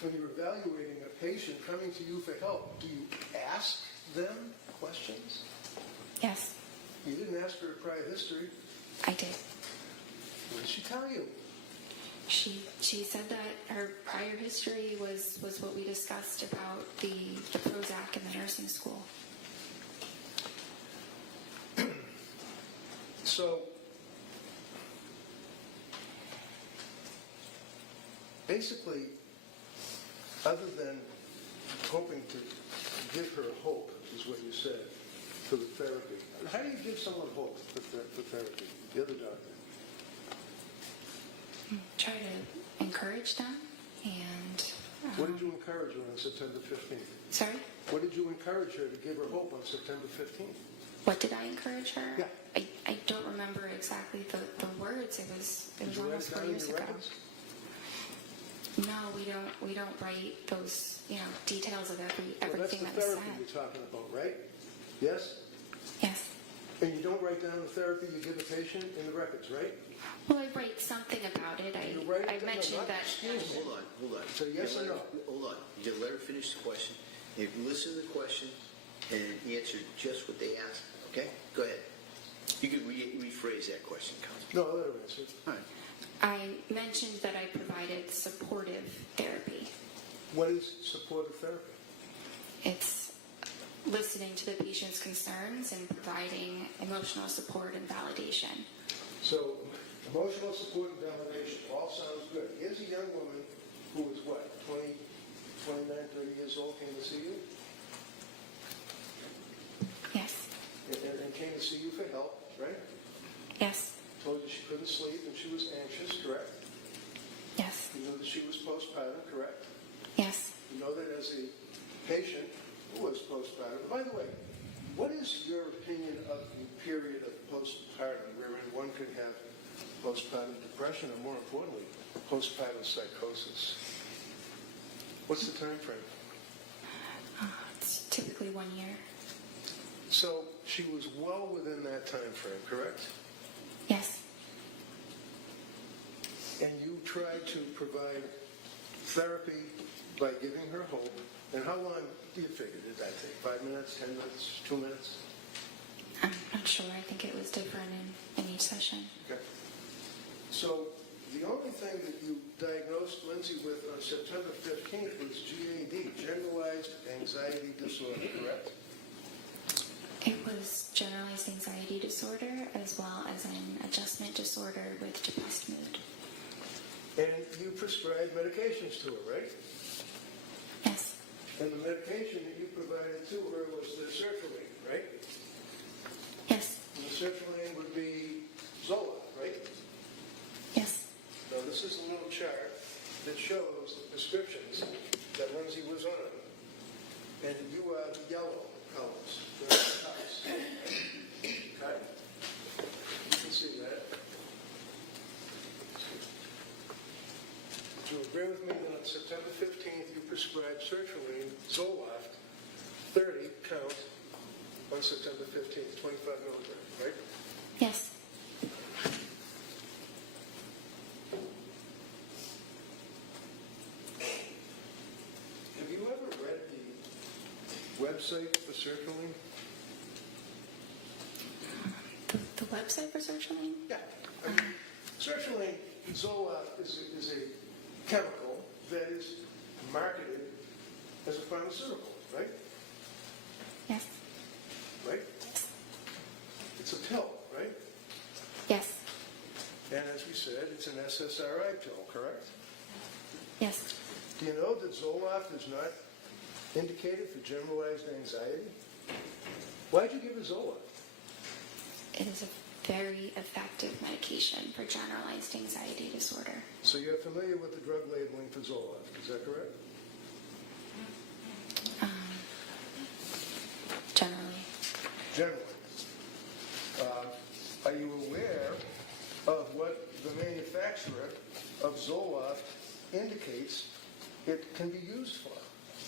when you're evaluating a patient coming to you for help, do you ask them questions? Yes, You didn't ask her prior history. I did. What did she tell you? She said that her prior history was what we discussed about the Prozac in the nursing school. So, basically, other than hoping to give her hope, is what you said, for the therapy. How do you give someone hope for therapy? The other doctor. Try to encourage them, and What did you encourage her on September 15th? sorry, What did you encourage her to give her hope on September 15th? what did I encourage her? Yeah. I don't remember exactly the words. It was Did you write almost it 4 down in years your ago. records? No, we don't write those details of Well, everything that's that the was therapy said. you're talking about, right? Yes? Yes. And you don't write down the therapy you give the patient in the records, right? Well, I write something about it. You write it I down, mentioned not that. excuse me. Hold on. So yes or no? Hold on. You let her finish the question. If you listen to the question and answer just what they asked, okay? Go ahead. You could rephrase that question, Counsel. No, let her answer. All right. I mentioned that I provided supportive therapy. What is supportive therapy? It's listening to the patient's concerns and providing emotional support and validation. So, emotional support and validation all sounds good. Here's a young woman who is what, 20, 29, 30 years old, came to see you? Yes. And came to see you for help, right? Yes. Told you she couldn't sleep and she was anxious, correct? Yes. You know that she was postpartum, correct? Yes. You know that as a patient who was postpartum. By the way, what is your opinion of the period of postpartum wherein one could have postpartum depression or, more importantly, postpartum psychosis? What's the time frame? It's typically 1 year. So she was well within that time frame, correct? Yes. And you tried to provide therapy by giving her hope. And how long do you figure did that take? 5 minutes, 10 minutes, 2 minutes? I'm not sure. I think it was different in each session. Okay. So the only thing that you diagnosed Lindsay with on September 15th was GAD, Generalized Anxiety Disorder, correct? It was generalized anxiety disorder as well as an adjustment disorder with depressed mood. And you prescribed medications to her, right? Yes. And the medication that you provided to her was the sertraline, right? Yes. And the sertraline would be Zoloft, right? Yes. Now, this is a little chart that shows the prescriptions that Lindsay was on. And you are the yellow colors. They're the tops. Okay? You can see that. Do you agree with me that on September 15th you prescribed sertraline, Zoloft, 30 count on September 15th, 25 milligrams, right? Yes. Have you ever read the website for sertraline? The website for sertraline? Yeah. I mean, sertraline, Zoloft, is a chemical that is marketed as a pharmaceutical, right? Yes. Right? It's a pill, right? Yes. And as we said, it's an SSRI pill, correct? Yes. Do you know that Zoloft is not indicated for generalized anxiety? Why'd you give her Zoloft? It is a very effective medication for generalized anxiety disorder. So you're familiar with the drug labeling for Zoloft, is that correct? Generally. Generally. Are you aware of what the manufacturer of Zoloft indicates it can be used for,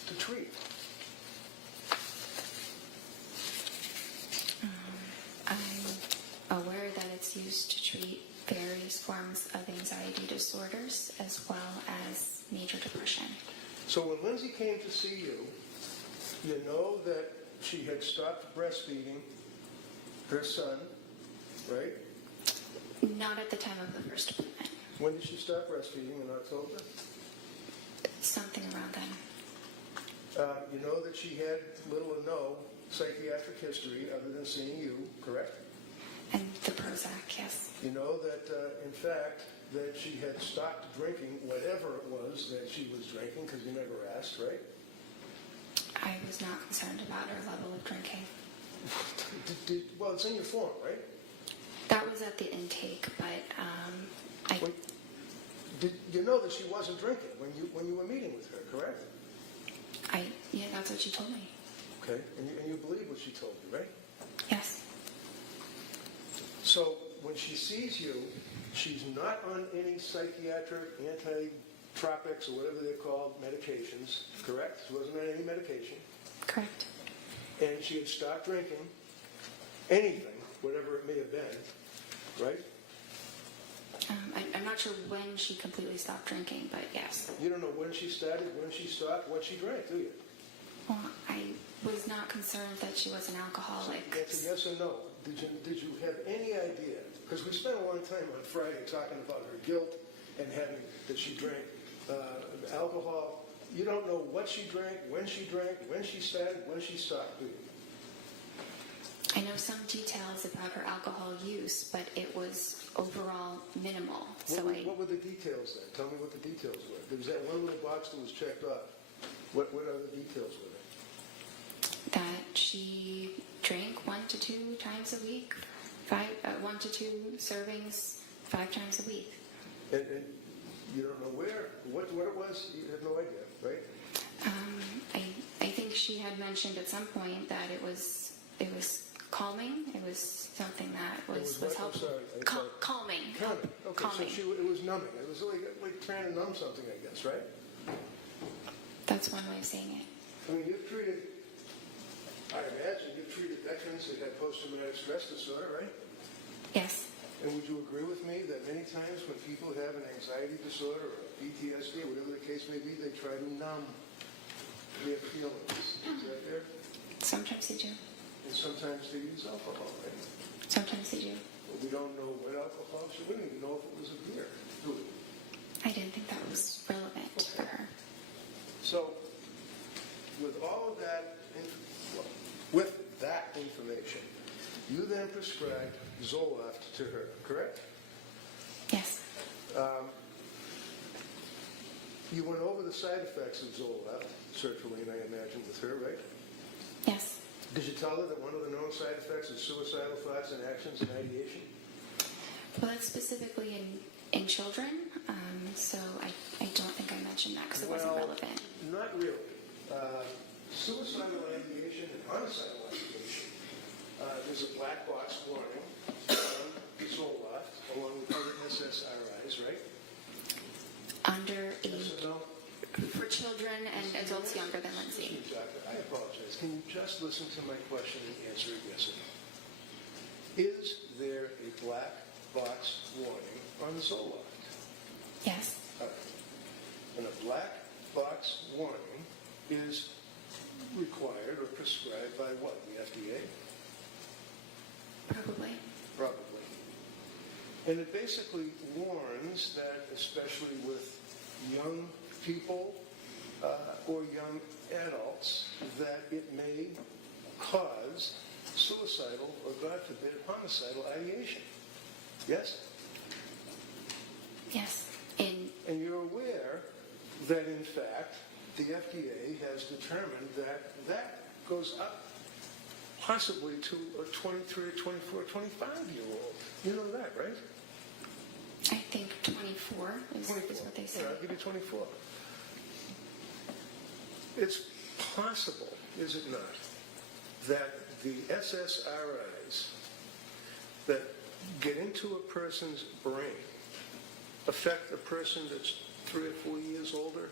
to treat? I'm aware that it's used to treat various forms of anxiety disorders as well as major depression. So when Lindsay came to see you, you know that she had stopped breastfeeding her son, right? Not at the time of the first appointment. When did she stop breastfeeding, in October? Something around then. You know that she had little or no psychiatric history other than seeing you, correct? And the Prozac, yes. You know that, in fact, that she had stopped drinking whatever it was that she was drinking, because you never asked, right? I was not concerned about her level of drinking. Well, it's in your form, right? That was at the intake, but Did you know that she wasn't drinking when you were meeting with her, correct? yeah, that's what she told me. Okay, and you believe what she told you, right? Yes. So when she sees you, she's not on any psychiatric antitropics or whatever they're called, medications, correct? She wasn't on any medication. Correct. And she had stopped drinking anything, whatever it may have been, right? I'm not sure when she completely stopped drinking, but yes. You don't know when she started, when she stopped, what she drank, do you? Well, I was not concerned that she was an alcoholic. That's a yes or no. Did you have any idea? Because we spent a long time on Friday talking about her guilt and having that she drank alcohol. You don't know what she drank, when she started, when she stopped, do you? I know some details about her alcohol use, but it was overall minimal. What were the details then? Tell me what the details were. There was that one little box that was checked off. What other details were there? That she drank 1 to 2 times a week, 1 to 2 servings 5 times a week. And you don't know what it was? You have no idea, right? I think she had mentioned at some point that it was calming. It was something that was helpful. Calming. Calming. Okay, Calming. so it was numbing. It was like trying to numb something, I guess, right? That's one way of saying it. I mean, I imagine you've treated veterans that had post-traumatic stress disorder, right? Yes. And would you agree with me that many times when people have an anxiety disorder or PTSD or whatever the case may be, they try to numb their feelings? Is that fair? Sometimes they do. And sometimes they use alcohol, right? Sometimes they do. But we don't know what alcohol. We don't even know if it was a beer, do we? I didn't think that was relevant for her. So, with all of that, information, you then prescribed Zoloft to her, correct? Yes. You went over the side effects of Zoloft, sertraline, I imagine, with her, right? Yes. Did you tell her that one of the known side effects is suicidal thoughts and actions and ideation? Well, that's specifically in children, so I don't think I mentioned that because it wasn't relevant. Not really. Suicidal ideation and homicidal ideation. There's a black box warning on Zoloft, along with other SSRIs, right? Under Yes or no? for children and adults younger than Lindsay. I apologize. Can you just listen to my question and answer it yes or no? Is there a black box warning on Zoloft? Yes. All right. And a black box warning is required or prescribed by what? The FDA? Probably. Probably. And it basically warns that, especially with young people or young adults, that it may cause suicidal or, God forbid, homicidal ideation. Yes? Yes. And you're aware that, in fact, the FDA has determined that that goes up possibly to a 23, 24, 25-year-old. You know that, right? I think 24 is what they say. Yeah, I'll give you 24. It's possible, is it not, that the SSRIs that get into a person's brain, affect a person that's 3 or 4 years older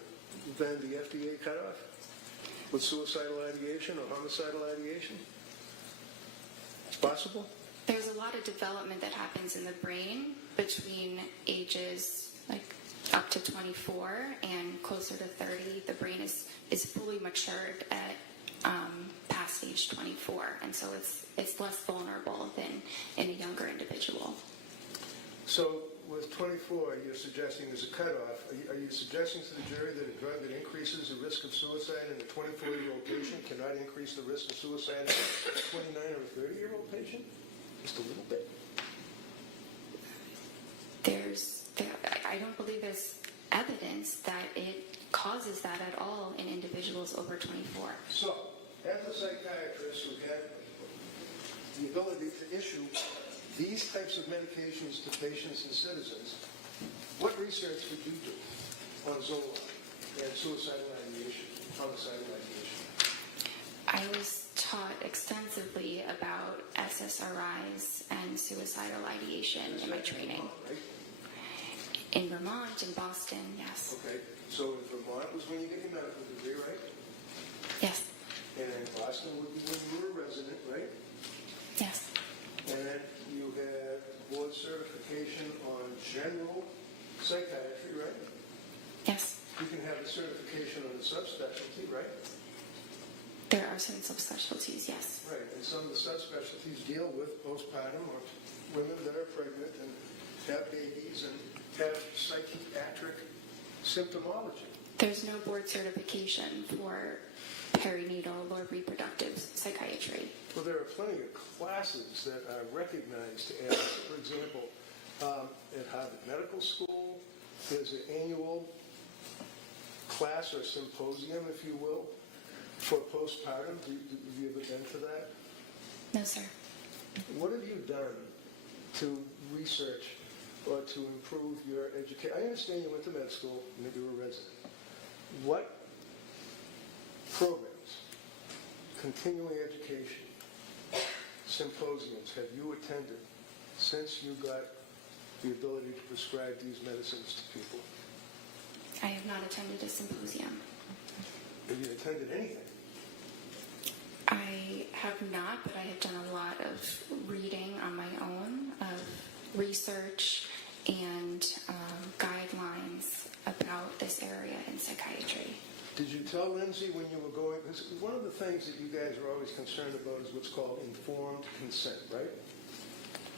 than the FDA cutoff with suicidal ideation or homicidal ideation? It's possible? There's a lot of development that happens in the brain between ages like up to 24 and closer to 30. The brain is fully matured at past age 24, and so it's less vulnerable than in a younger individual. So with 24, you're suggesting there's a cutoff. Are you suggesting to the jury that a drug that increases the risk of suicide in a 24-year-old patient cannot increase the risk of suicide in a 29 or a 30-year-old patient? Just a little bit. I don't believe there's evidence that it causes that at all in individuals over 24. So, as a psychiatrist who had the ability to issue these types of medications to patients and citizens, what research did you do on Zoloft and suicidal ideation, homicidal ideation? I was taught extensively about SSRIs and suicidal ideation in my training. Right? In Vermont, in Boston, yes. Okay, so in Vermont was when you get your medical degree, right? Yes. And in Boston would be when you were a resident, right? Yes. And you had board certification on general psychiatry, right? Yes. You can have a certification on the subspecialty, right? There are certain subspecialties, yes. Right, and some of the subspecialties deal with postpartum or women that are pregnant and have babies and have psychiatric symptomology. There's no board certification for perinatal or reproductive psychiatry. Well, there are plenty of classes that are recognized as, for example, at Harvard Medical School, there's an annual class or symposium, if you will, for postpartum. Have you ever been to that? No, sir. What have you done to research or to improve your education? I understand you went to med school and you were a resident. What programs, continuing education, symposiums have you attended since you got the ability to prescribe these medicines to people? I have not attended a symposium. Have you attended anything? I have not, but I have done a lot of reading on my own, of research and guidelines about this area in psychiatry. Did you tell Lindsay when you were going, because one of the things that you guys are always concerned about is what's called informed consent, right?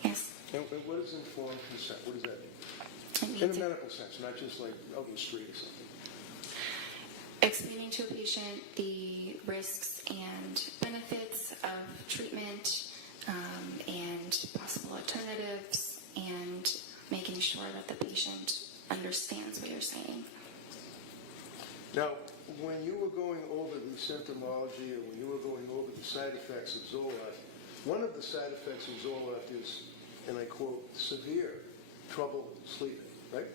Yes. And what is informed consent? What does that mean? It In means a medical sense, not just like out in the street or something. explaining to a patient the risks and benefits of treatment and possible alternatives, and making sure that the patient understands what you're saying. Now, when you were going over the symptomology or when you were going over the side effects of Zoloft, one of the side effects of Zoloft is, and I quote, severe trouble sleeping, right?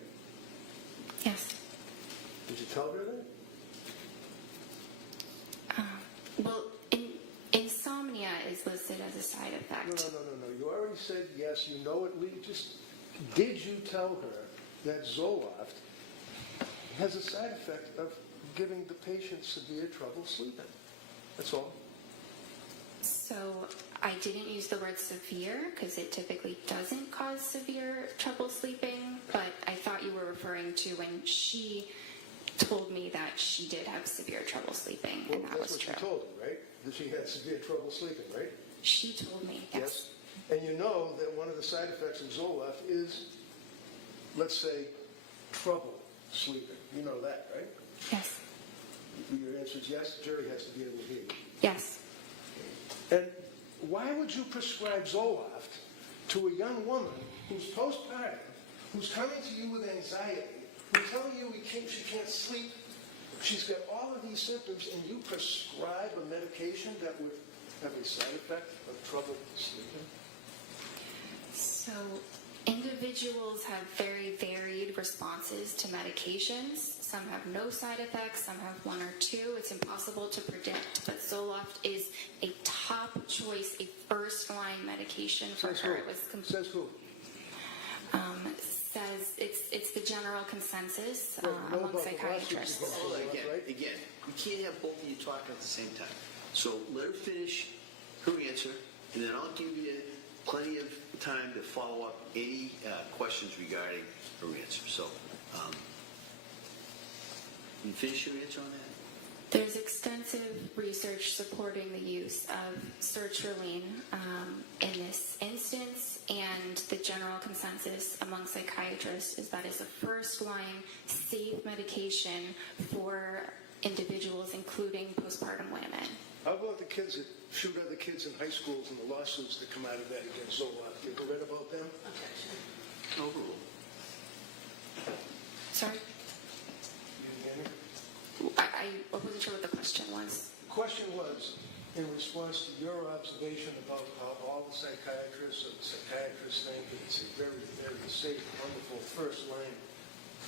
Yes. Did you tell her that? Well, insomnia is listed as a side effect. No. You already said yes, you know it. Did you tell her that Zoloft has a side effect of giving the patient severe trouble sleeping? That's all. So I didn't use the word severe because it typically doesn't cause severe trouble sleeping, but I thought you were referring to when she told me that she did have severe trouble sleeping, and that was true. That's what she told you, right? That she had severe trouble sleeping, right? She told me, yes. And you know that one of the side effects of Zoloft is, let's say, trouble sleeping. You know that, right? Yes. Your answer is yes. The jury has to be able to hear you. Yes. And why would you prescribe Zoloft to a young woman who's postpartum, who's coming to you with anxiety, who's telling you she can't sleep, she's got all of these symptoms, and you prescribe a medication that would have a side effect of trouble sleeping? So individuals have very varied responses to medications. Some have no side effects, some have one or two. It's impossible to predict, but Zoloft is a top choice, a first-line medication for Says her. who? Says who? says it's the general consensus Well, know among about the psychiatrists. lawsuits Hold on, Right. again, you can't have both of you talking at the same time. So let her finish her answer, and then I'll give you plenty of time to follow up any questions regarding her answer. So, you finish your answer on that? There's extensive research supporting the use of sertraline in this instance, and the general consensus among psychiatrists is that it's a first-line safe medication for individuals, including postpartum women. How about the kids that shoot other kids in high schools and the lawsuits that come out of that against Zoloft? You ever read about them? Overruled. Sorry? You didn't hear me? I wasn't sure what the question was. The question was, in response to your observation about how all the psychiatrists or the psychiatrists think that it's a very, very safe, wonderful first-line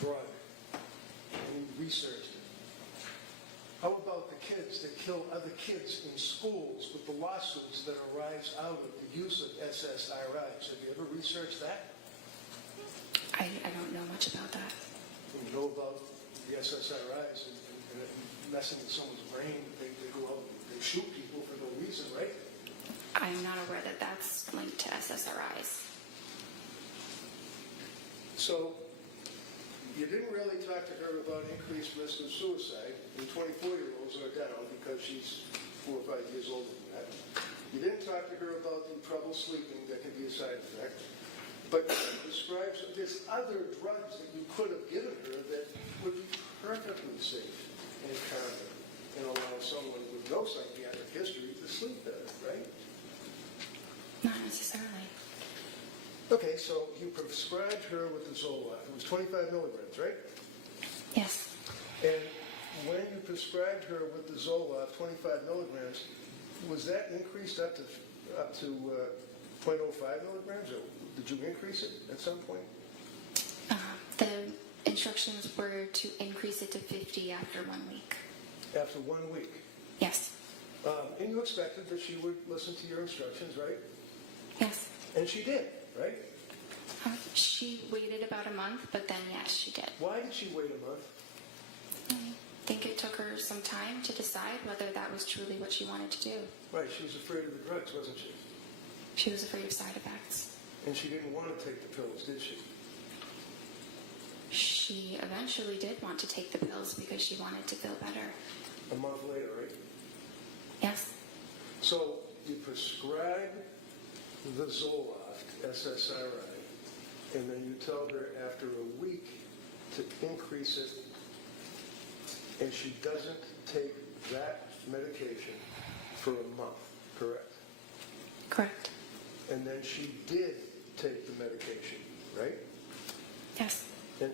drug, and you researched it. How about the kids that kill other kids in schools with the lawsuits that arise out of the use of SSRIs? Have you ever researched that? I don't know much about that. You know about the SSRIs and messing with someone's brain. They go out and they shoot people for no reason, right? I'm not aware that that's linked to SSRIs. So you didn't really talk to her about increased risk of suicide in 24-year-olds or down because she's 4 or 5 years older than that. You didn't talk to her about the trouble sleeping that can be a side effect. But she describes there's other drugs that you could have given her that would be perfectly safe and calming and allow someone with no psychiatric history to sleep better, right? Not necessarily. Okay, so you prescribed her with the Zoloft. It was 25 milligrams, right? Yes. And when you prescribed her with the Zoloft, 25 milligrams, was that increased up to 0.05 milligrams, or did you increase it at some point? The instructions were to increase it to 50 after 1 week. After 1 week. Yes. And you expected that she would listen to your instructions, right? Yes. And she did, right? She waited about a month, but then yes, she did. Why did she wait a month? I think it took her some time to decide whether that was truly what she wanted to do. Right, she was afraid of the drugs, wasn't she? She was afraid of side effects. And she didn't want to take the pills, did she? She eventually did want to take the pills because she wanted to feel better. A month later, right? Yes. So you prescribe the Zoloft, SSRI, and then you tell her after a week to increase it, and she doesn't take that medication for a month, correct? Correct. And then she did take the medication, right? Yes. And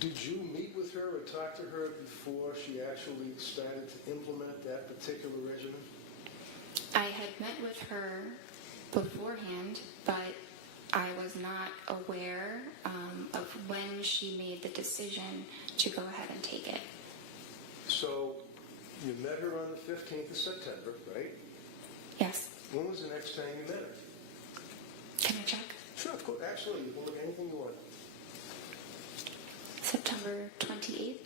did you meet with her or talk to her before she actually started to implement that particular regimen? I had met with her beforehand, but I was not aware of when she made the decision to go ahead and take it. So you met her on the 15th of September, right? Yes. When was the next time you met her? Can I check? Sure, of course. Absolutely. You can look at anything you want. September 28th.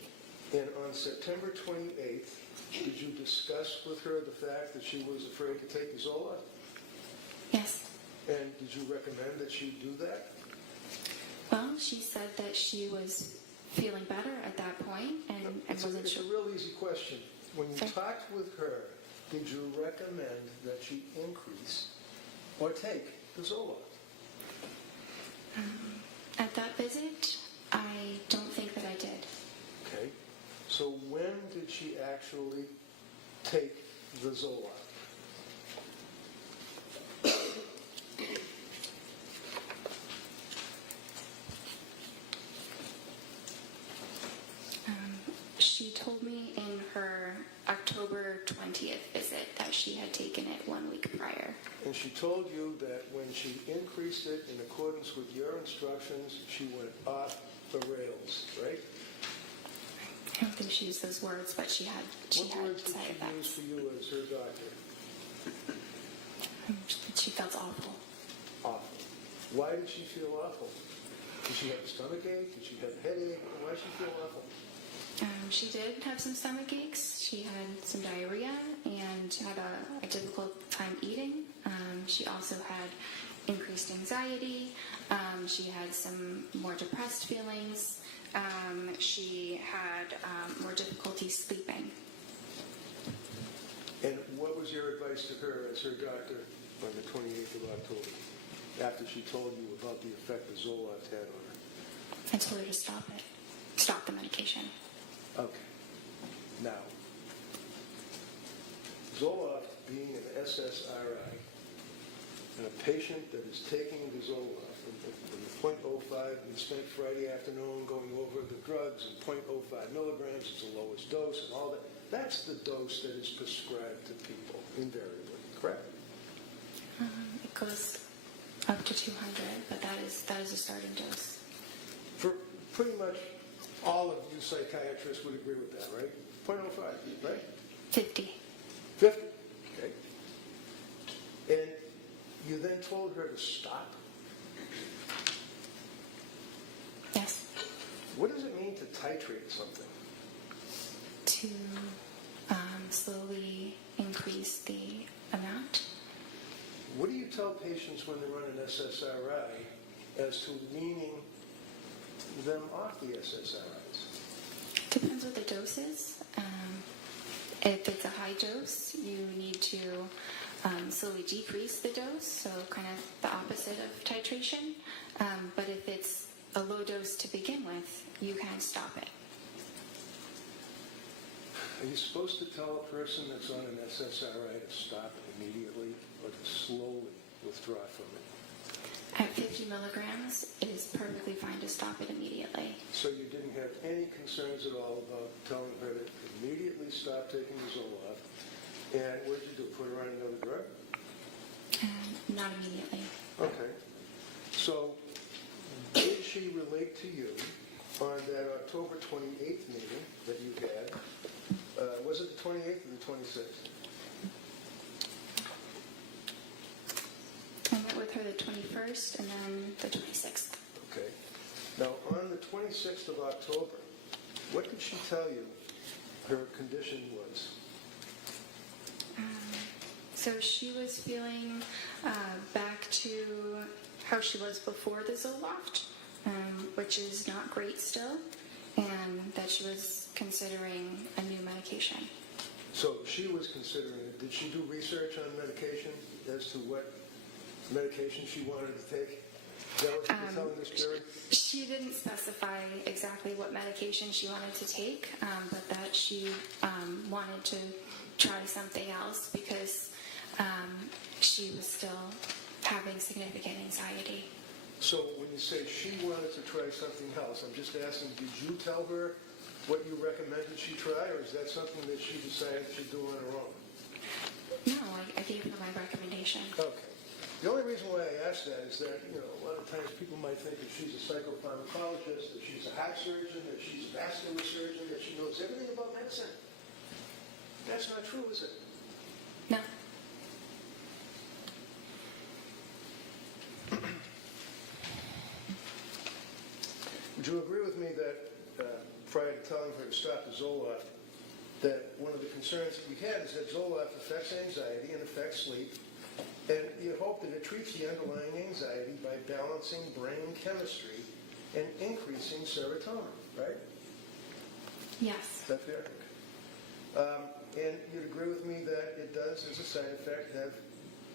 And on September 28th, did you discuss with her the fact that she was afraid to take the Zoloft? Yes. And did you recommend that she do that? Well, she said that she was feeling better at that point and wasn't It's sure. a real easy question. When you Sure. talked with her, did you recommend that she increase or take the Zoloft? At that visit, I don't think that I did. Okay. So when did she actually take the Zoloft? She told me in her October 20th visit that she had taken it 1 week prior. And she told you that when she increased it in accordance with your instructions, she went off the rails, right? I don't think she used those words, but she had What words did side she use effects. for you as her doctor? She felt awful. Awful. Why did she feel awful? Did she have a stomach ache? Did she have a headache? Why did she feel awful? She did have some stomach aches. She had some diarrhea and had a difficult time eating. She also had increased anxiety. She had some more depressed feelings. She had more difficulty sleeping. And what was your advice to her as her doctor on the 28th of October, after she told you about the effect the Zoloft had on her? I told her to stop it. Stop the medication. Okay. Now, Zoloft being an SSRI, and a patient that is taking the Zoloft in the 0.05, we spent Friday afternoon going over the drugs, and 0.05 milligrams is the lowest dose and all that. That's the dose that is prescribed to people, invariably, correct? It goes up to 200, but that is a starting dose. For pretty much all of you psychiatrists would agree with that, right? 0.05, right? 50. 50, okay. And you then told her to stop. Yes. What does it mean to titrate something? To slowly increase the amount. What do you tell patients when they're on an SSRI as to weaning them off the SSRIs? Depends what the dose is. If it's a high dose, you need to slowly decrease the dose, so kind of the opposite of titration. But if it's a low dose to begin with, you can stop it. Are you supposed to tell a person that's on an SSRI to stop immediately or to slowly withdraw from it? At 50 milligrams, it is perfectly fine to stop it immediately. So you didn't have any concerns at all about telling her to immediately stop taking the Zoloft? And what did you do, put her on another drug? Not immediately. Okay. So did she relate to you on that October 28th meeting that you had? Was it the 28th or the 26th? I met with her the 21st and then the 26th. Okay. Now, on the 26th of October, what did she tell you her condition was? So she was feeling back to how she was before the Zoloft, which is not great still, and that she was considering a new medication. So she was considering it. Did she do research on medication as to what medication she wanted to take? Is that what you're telling this jury? She didn't specify exactly what medication she wanted to take, but that she wanted to try something else because she was still having significant anxiety. So when you say she wanted to try something else, I'm just asking, did you tell her what you recommended she try, or is that something that she decided she'd do on her own? No, I gave her my recommendation. Okay. The only reason why I ask that is that, a lot of times people might think that she's a psychopharmacologist, that she's a heart surgeon, that she's a vascular surgeon, that she knows everything about medicine. That's not true, is it? No. Would you agree with me that prior to telling her to stop the Zoloft, that one of the concerns that we had is that Zoloft affects anxiety and affects sleep, and you hope that it treats the underlying anxiety by balancing brain chemistry and increasing serotonin, right? Yes. Is that fair? And you'd agree with me that it does, as a side effect, have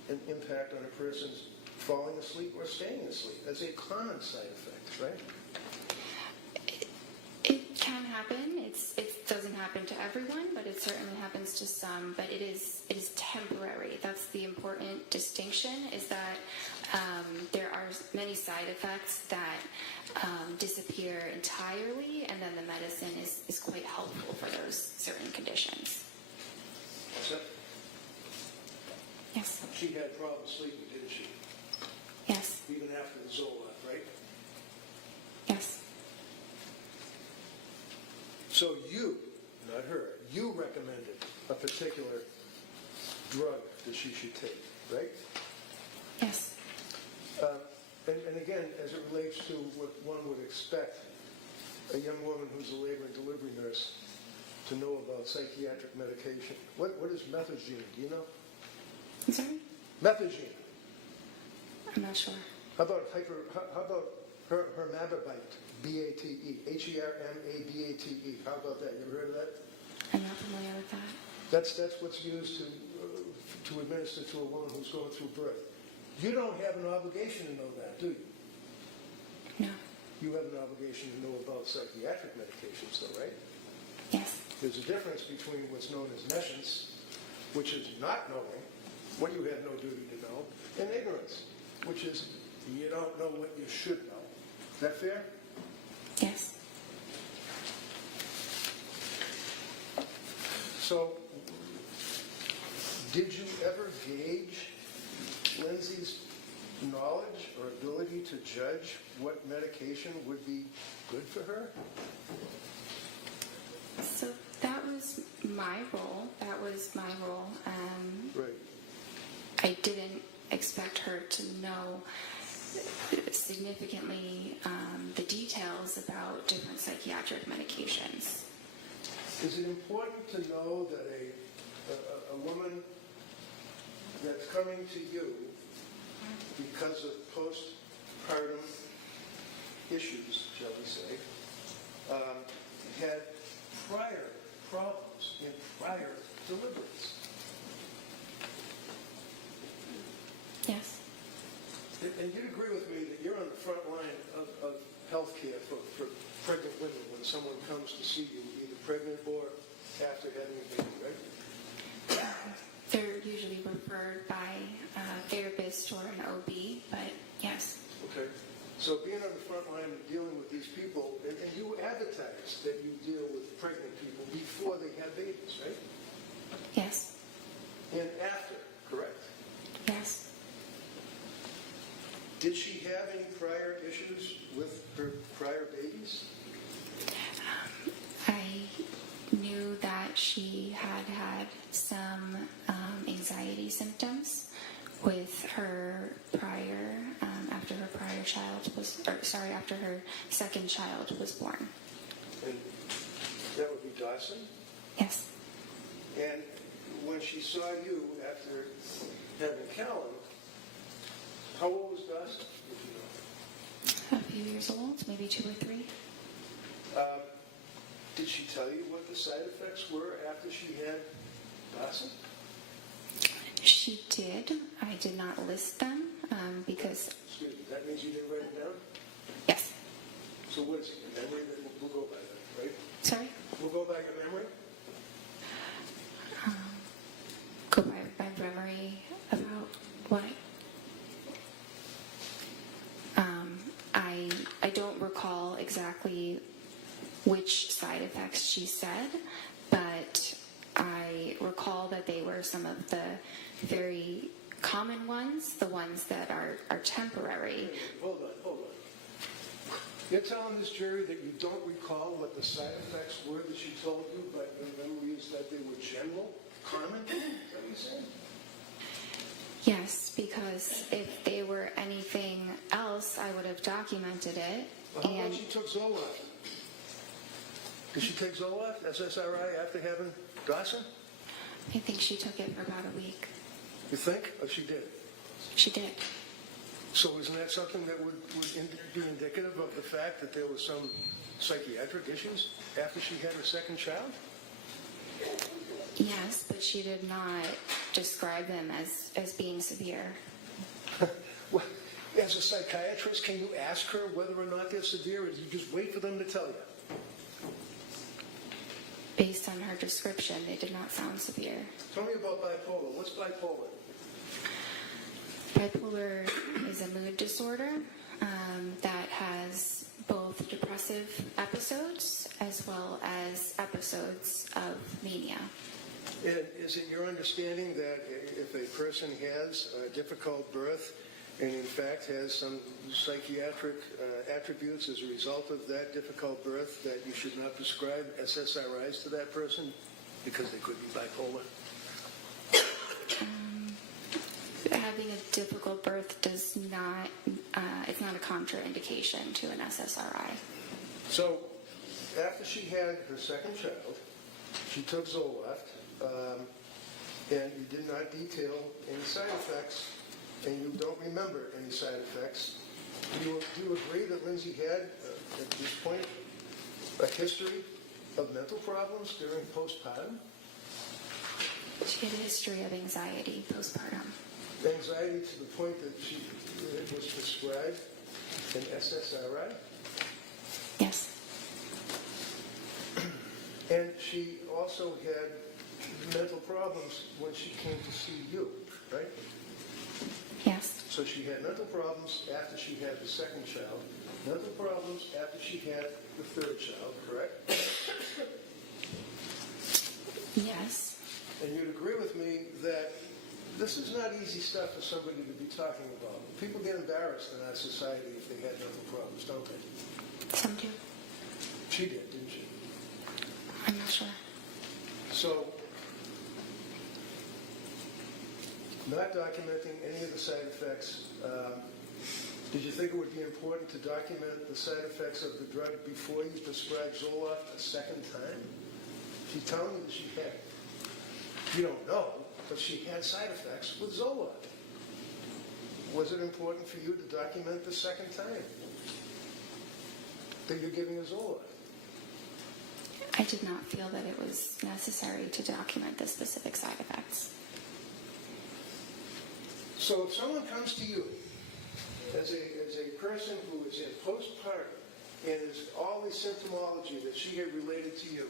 an impact on a person's falling asleep or staying asleep. That's a common side effect, right? It can happen. It doesn't happen to everyone, but it certainly happens to some. But it is temporary. That's the important distinction, is that there are many side effects that disappear entirely, and then the medicine is quite helpful for those certain conditions. What's that? Yes. She had problems sleeping, didn't she? Yes. Even after the Zoloft, right? Yes. So you, not her, you recommended a particular drug that she should take, right? Yes. And to what one would expect a young woman who's a labor and delivery nurse to know about psychiatric medication. What is methadone? Do you know? I'm sorry? Methadone. I'm not sure. How about hermababate? B-A-T-E. H-E-R-M-A-B-A-T-E. How about that? You ever heard of that? I'm not familiar with that. That's what's used to administer to a woman who's going through birth. You don't have an obligation to know that, do you? No. You have an obligation to know about psychiatric medications, though, right? Yes. There's a difference between what's known as nescience, which is not knowing what you have no duty to know, and ignorance, which is you don't know what you should know. Is that fair? Yes. So, did you ever gauge Lindsay's knowledge or ability to judge what medication would be good for her? So that was my role. Right. I didn't expect her to know significantly the details about different psychiatric medications. Is it important to know that a woman that's coming to you because of postpartum issues, shall we say, had prior problems in prior deliveries? Yes. And you'd agree with me that you're on the front line of health care for pregnant women when someone comes to see you, either pregnant or after having a baby, right? They're usually referred by a therapist or an OB, but yes. Okay. So being on the front line and dealing with these people, and you advertise that you deal with pregnant people before they have babies, right? Yes. And after, correct? Yes. Did she have any prior issues with her prior babies? I knew that she had some anxiety symptoms with her prior, after her prior child was, after her second child was born. And that would be Dawson? Yes. And when she saw you after having Callan, how old was Dawson? If you know? A few years old, maybe 2 or 3. Did she tell you what the side effects were after she had Dawson? She did. I did not list them because... Excuse me, that means you didn't write it down? Yes. So what is it, your memory? We'll go by that, right? Sorry? We'll go by your memory? Go by my memory about what? I don't recall exactly which side effects she said, but I recall that they were some of the very common ones, the ones that are temporary. Hold on. You're telling this jury that you don't recall what the side effects were that she told you, but your memory is that they were general, common? Is that what you're saying? Yes, because if they were anything else, I would have documented it. Well, how about she took Zoloft? Did she take Zoloft, SSRI, after having Dawson? I think she took it for about a week. You think? Or she did? She did. So isn't that something that would be indicative of the fact that there was some psychiatric issues after she had her second child? Yes, but she did not describe them as being severe. Well, as a psychiatrist, can you ask her whether or not they're severe, or do you just wait for them to tell you? Based on her description, they did not sound severe. Tell me about bipolar. What's bipolar? Bipolar is a mood disorder that has both depressive episodes as well as episodes of mania. And is it your understanding that if a person has a difficult birth and in fact has some psychiatric attributes as a result of that difficult birth, that you should not prescribe SSRIs to that person because they could be bipolar? Having a difficult birth does not it's not a contraindication to an SSRI. So, after she had her second child, she took Zoloft, and you did not detail any side effects, and you don't remember any side effects. Do you agree that Lindsay had, at this point, a history of mental problems during postpartum? She had a history of anxiety postpartum. Anxiety to the point that she was prescribed an SSRI? Yes. And she also had mental problems when she came to see you, right? Yes. So she had mental problems after she had the second child, mental problems after she had the third child, correct? Yes. And you'd agree with me that this is not easy stuff for somebody to be talking about. People get embarrassed in our society if they had mental problems, don't they? Some do. She did, didn't she? I'm not sure. So, not documenting any of the side effects, did you think it would be important to document the side effects of the drug before you prescribed Zoloft a second time? She's telling you that she had. You don't know, but she had side effects with Zoloft. Was it important for you to document the second time that you're giving her Zoloft? I did not feel that it was necessary to document the specific side effects. So if someone comes to you as a person who is in postpartum and is all the symptomology that she had related to you,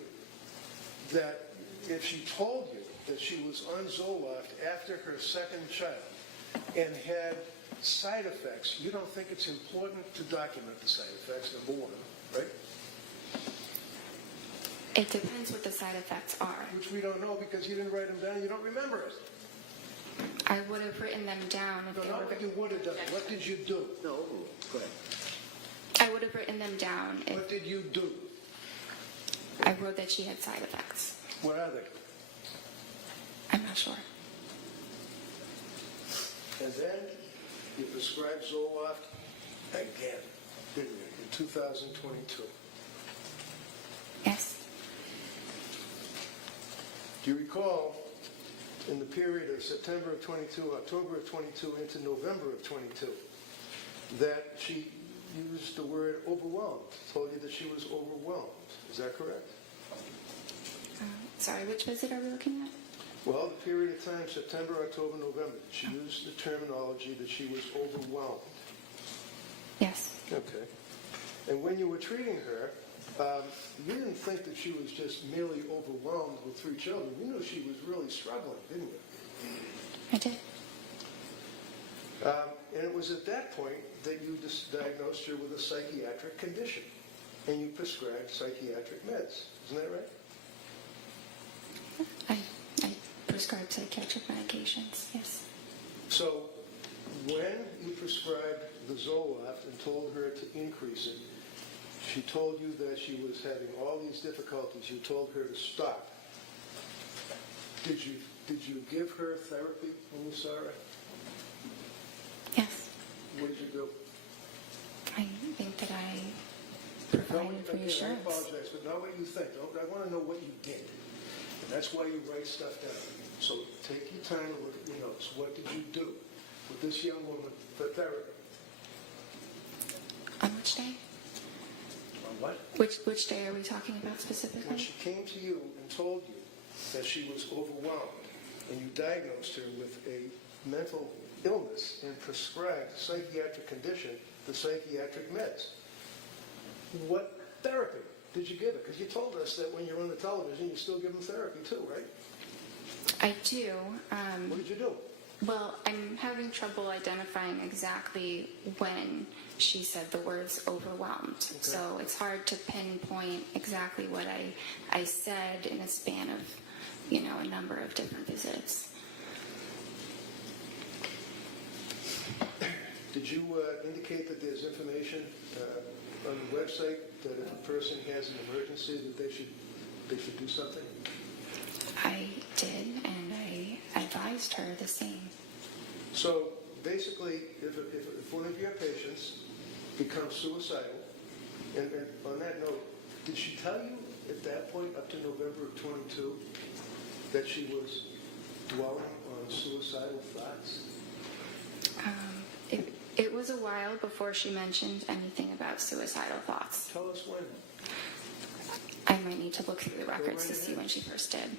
that if she told you that she was on Zoloft after her second child and had side effects, you don't think it's important to document the side effects, number one, right? It depends what the side effects are. Which we don't know because you didn't write them down, you don't remember it. I would have written them down if No, they not were. what you would have done. What did you do? No, go ahead. I would have written them down if What did you do? I wrote that she had side effects. What are they? I'm not sure. And then you prescribed Zoloft again, didn't you, in 2022? Yes. Do you recall, in the period of September of 22, October of 22, into November of 22, that she used the word overwhelmed, told you that she was overwhelmed? Is that correct? Sorry, which visit are we looking at? Well, the period of time, September, October, November, she used the terminology that she was overwhelmed. Yes. Okay. And when you were treating her, you didn't think that she was just merely overwhelmed with 3 children. You knew she was really struggling, didn't you? I did. And it was at that point that you diagnosed her with a psychiatric condition, and you prescribed psychiatric meds. Isn't that right? I prescribed psychiatric medications, yes. So when you prescribed the Zoloft and told her to increase it, she told you that she was having all these difficulties. You told her to stop. Did you give her therapy when you saw her? Yes. What did you do? I think that I provided Again, I reassurance. apologize, but not what you think. I want to know what you did. And that's why you write stuff down. So take your time and look at your notes. What did you do with this young woman for therapy? On which day? On what? Which day are we talking about When specifically? she came to you and told you that she was overwhelmed, and you diagnosed her with a mental illness and prescribed psychiatric condition, the psychiatric meds, what therapy did you give her? Because you told us that when you're on the television, you still give them therapy too, right? I do. What did you do? Well, I'm having trouble identifying exactly when she said the words overwhelmed. Okay. So it's hard to pinpoint exactly what I said in a span of, a number of different visits. Did you indicate that there's information on the website that if a person has an emergency that they should do something? I did, and I advised her the same. So basically, if one of your patients becomes suicidal, and on that note, did she tell you at that point, up to November of 22, that she was dwelling on suicidal thoughts? It was a while before she mentioned anything about suicidal thoughts. Tell us when. I might need to look through the records to see when she first did.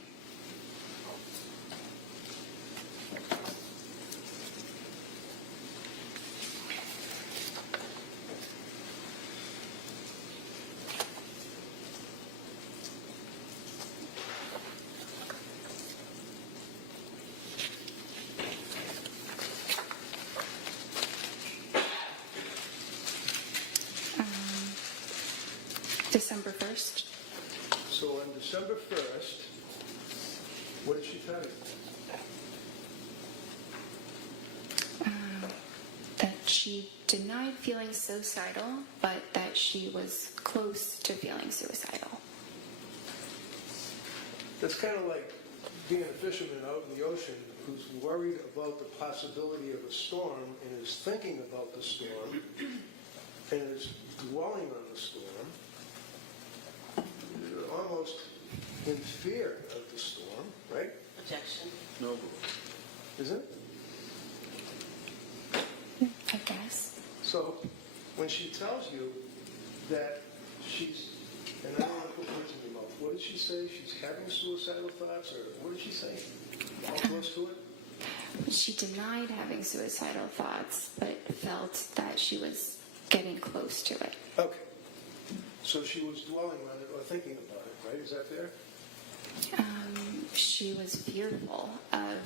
December 1st. So on December 1st, what did she tell you? That she denied feeling suicidal, but that she was close to feeling suicidal. That's kind of like being a fisherman out in the ocean who's worried about the possibility of a storm and is thinking about the storm and is dwelling on the storm, almost in fear of the storm, right? Objection. No. Isn't it? I guess. So when she tells you that she's, and I don't want to put words in your mouth, what did she say? She's having suicidal thoughts, or what did she say? How close to it? She denied having suicidal thoughts, but felt that she was getting close to it. Okay. So she was dwelling on it or thinking about it, right? Is that fair? She was fearful of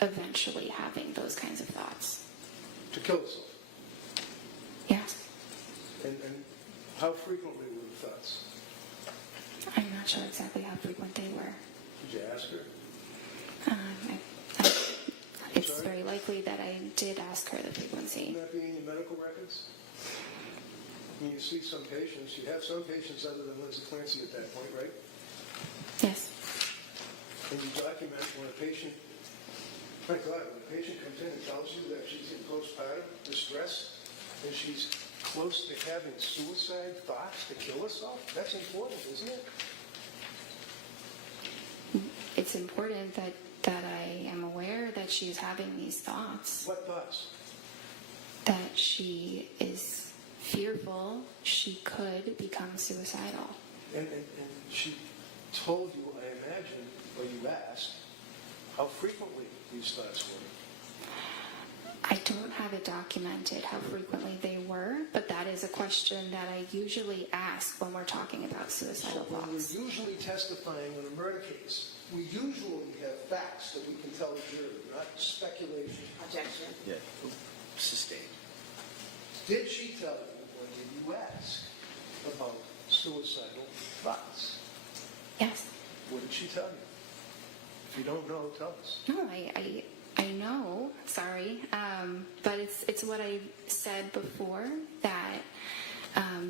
eventually having those kinds of thoughts. To kill herself. Yes. And how frequently were the thoughts? I'm not sure exactly how frequent they were. Did you ask her? It's Sorry? very likely that I did ask her the frequency. Would that be in your medical records? I mean, you see some patients, you have some patients other than Lindsay Clancy at that point, right? Yes. And you document when a patient, my God, when a patient comes in and tells you that she's in postpartum distress and she's close to having suicide thoughts to kill herself, that's important, isn't it? It's important that I am aware that she's having these thoughts, What thoughts? that she is fearful she could become suicidal. And she told you, I imagine, or you asked, how frequently these thoughts were. I don't have it documented how frequently they were, but that is a question that I usually ask when we're talking about suicidal When we're thoughts. usually testifying on a murder case, we usually have facts that we can tell the jury, not speculation. Objection. Yeah. Sustained. Did she tell you, or did you ask about suicidal thoughts? Yes. What did she tell you? If you don't know, tell us. No, I know. Sorry, but it's what I said before, that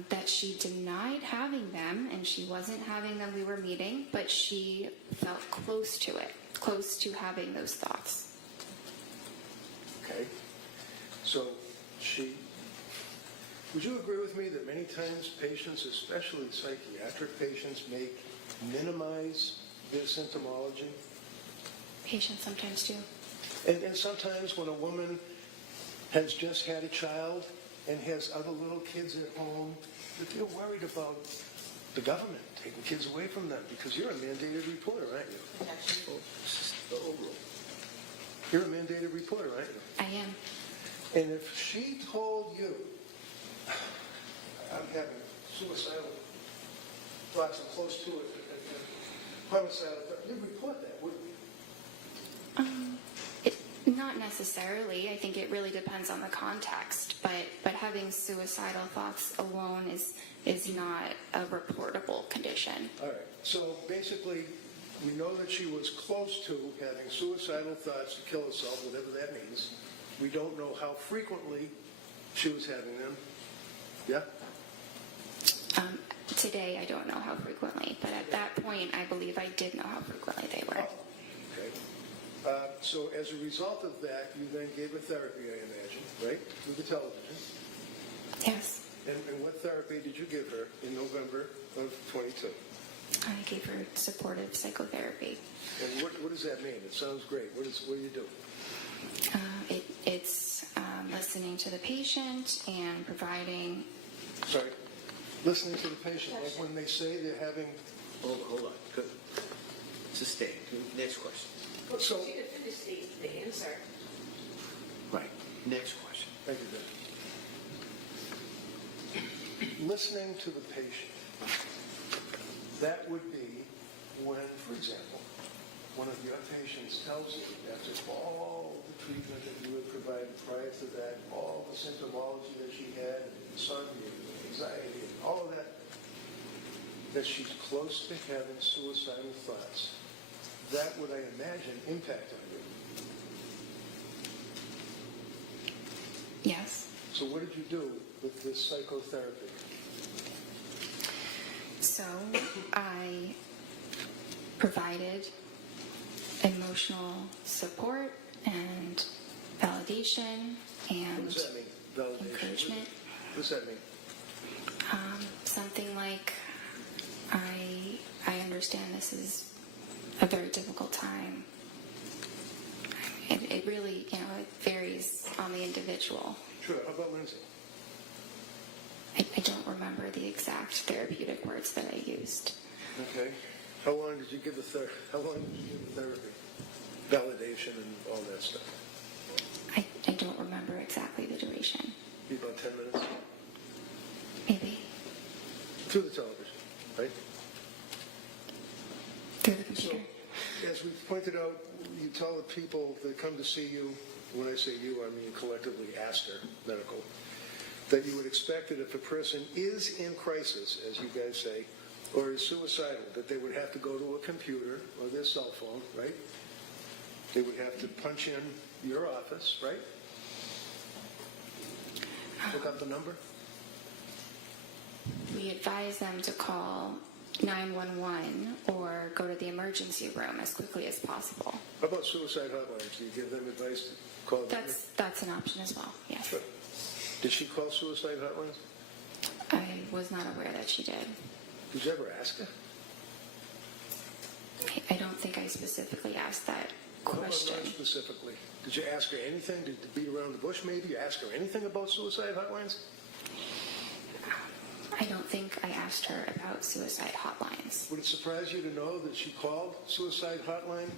that she denied having them, and she wasn't having them. We were meeting, but she felt close to it, close to having those thoughts. Okay. So would you agree with me that many times patients, especially psychiatric patients, minimize their symptomology? Patients sometimes do. And sometimes when a woman has just had a child and has other little kids at home, they're worried about the government taking kids away from them, because you're a mandated reporter, aren't you? Objection. You're a mandated reporter, aren't you? I am. And if she told you, I'm having suicidal thoughts, I'm close to it, and homicidal thoughts, you'd report that, wouldn't you? Not necessarily. I think it really depends on the context. But having suicidal thoughts alone is not a reportable condition. All right. So basically, we know that she was close to having suicidal thoughts to kill herself, whatever that means. We don't know how frequently she was having them. Yeah? Today, I don't know how frequently, but at that point, I believe I did know how frequently they were. Okay. So as a result of that, you then gave her therapy, I imagine, right? With the television. Yes. And what therapy did you give her in November of 22? I gave her supportive psychotherapy. And what does that mean? It sounds great. What do you do? It's listening to the patient and providing. Sorry? Listening to the patient, like when they say they're having... Hold on. Good. Sustain. Next question. Well, So- she didn't finish the answer. Right. Next question. Thank you, Bill. Listening to the patient. That would be when, for example, one of your patients tells you, after all the treatment that you had provided prior to that, all the symptomology that she had, insomnia, anxiety, and all of that she's close to having suicidal thoughts. That would, I imagine, impact on you. Yes. So what did you do with this psychotherapy? So I provided emotional support and validation What and does that mean? Validation? encouragement. What does that mean? Something like, I understand this is a very difficult time. It really, it varies on the individual. Sure. How about Lindsay? I don't remember the exact therapeutic words that I used. Okay. How long did you give the therapy? Validation and all that stuff. I don't remember exactly the duration. Be about 10 minutes. Maybe. Through the television, right? Through the So, computer. as we pointed out, you tell the people that come to see you, when I say you, I mean collectively Astor Medical, that you would expect that if a person is in crisis, as you guys say, or is suicidal, that they would have to go to a computer or their cell phone, right? They would have to punch in your office, right? Look up the number. We advise them to call 911 or go to the emergency room as quickly as possible. How about suicide hotlines? Do you give them advice to call them? That's an option as well, yes. Sure. Did she call suicide hotlines? I was not aware that she did. Did you ever ask her? I don't think I specifically asked that question. Not specifically. Did you ask her anything? Did you beat around the bush maybe? You ask her anything about suicide hotlines? I don't think I asked her about suicide hotlines. Would it surprise you to know that she called suicide hotline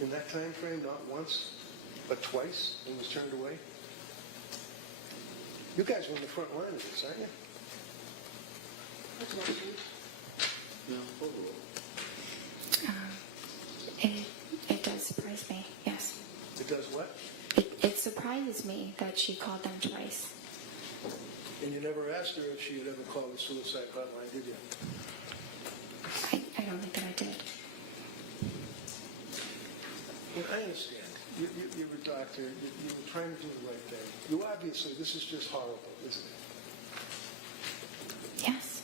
in that time frame, not once, but twice, and was turned away? You guys were in the front line of this, aren't you? No. It does surprise me, yes. It does what? It surprises me that she called them twice. And you never asked her if she had ever called the suicide hotline, did you? I don't think that I did. Well, I understand. You're a doctor. You were trying to do the right thing. You obviously, this is just horrible, isn't it? Yes.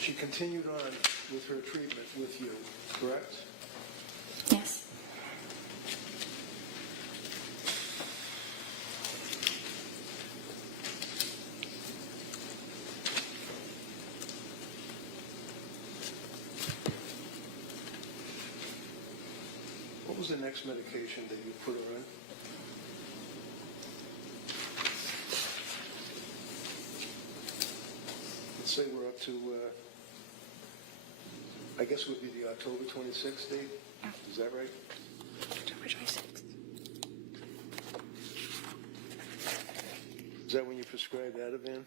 She continued on with her treatment with you, correct? Yes. What was the next medication that you put her on? Let's say we're up to, I guess it would be the October 26th date? Yeah. Is that right? October 26th. Is that when you prescribed Ativan?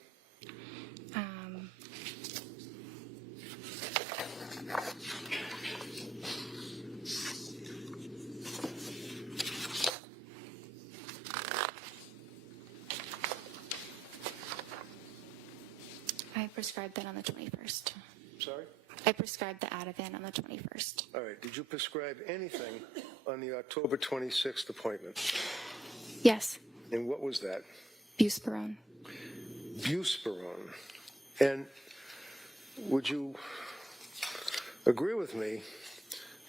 I prescribed that on the 21st. Sorry? I prescribed the Ativan on the 21st. All right. Did you prescribe anything on the October 26th appointment? Yes. And what was that? Buspirone. Buspirone. And would you agree with me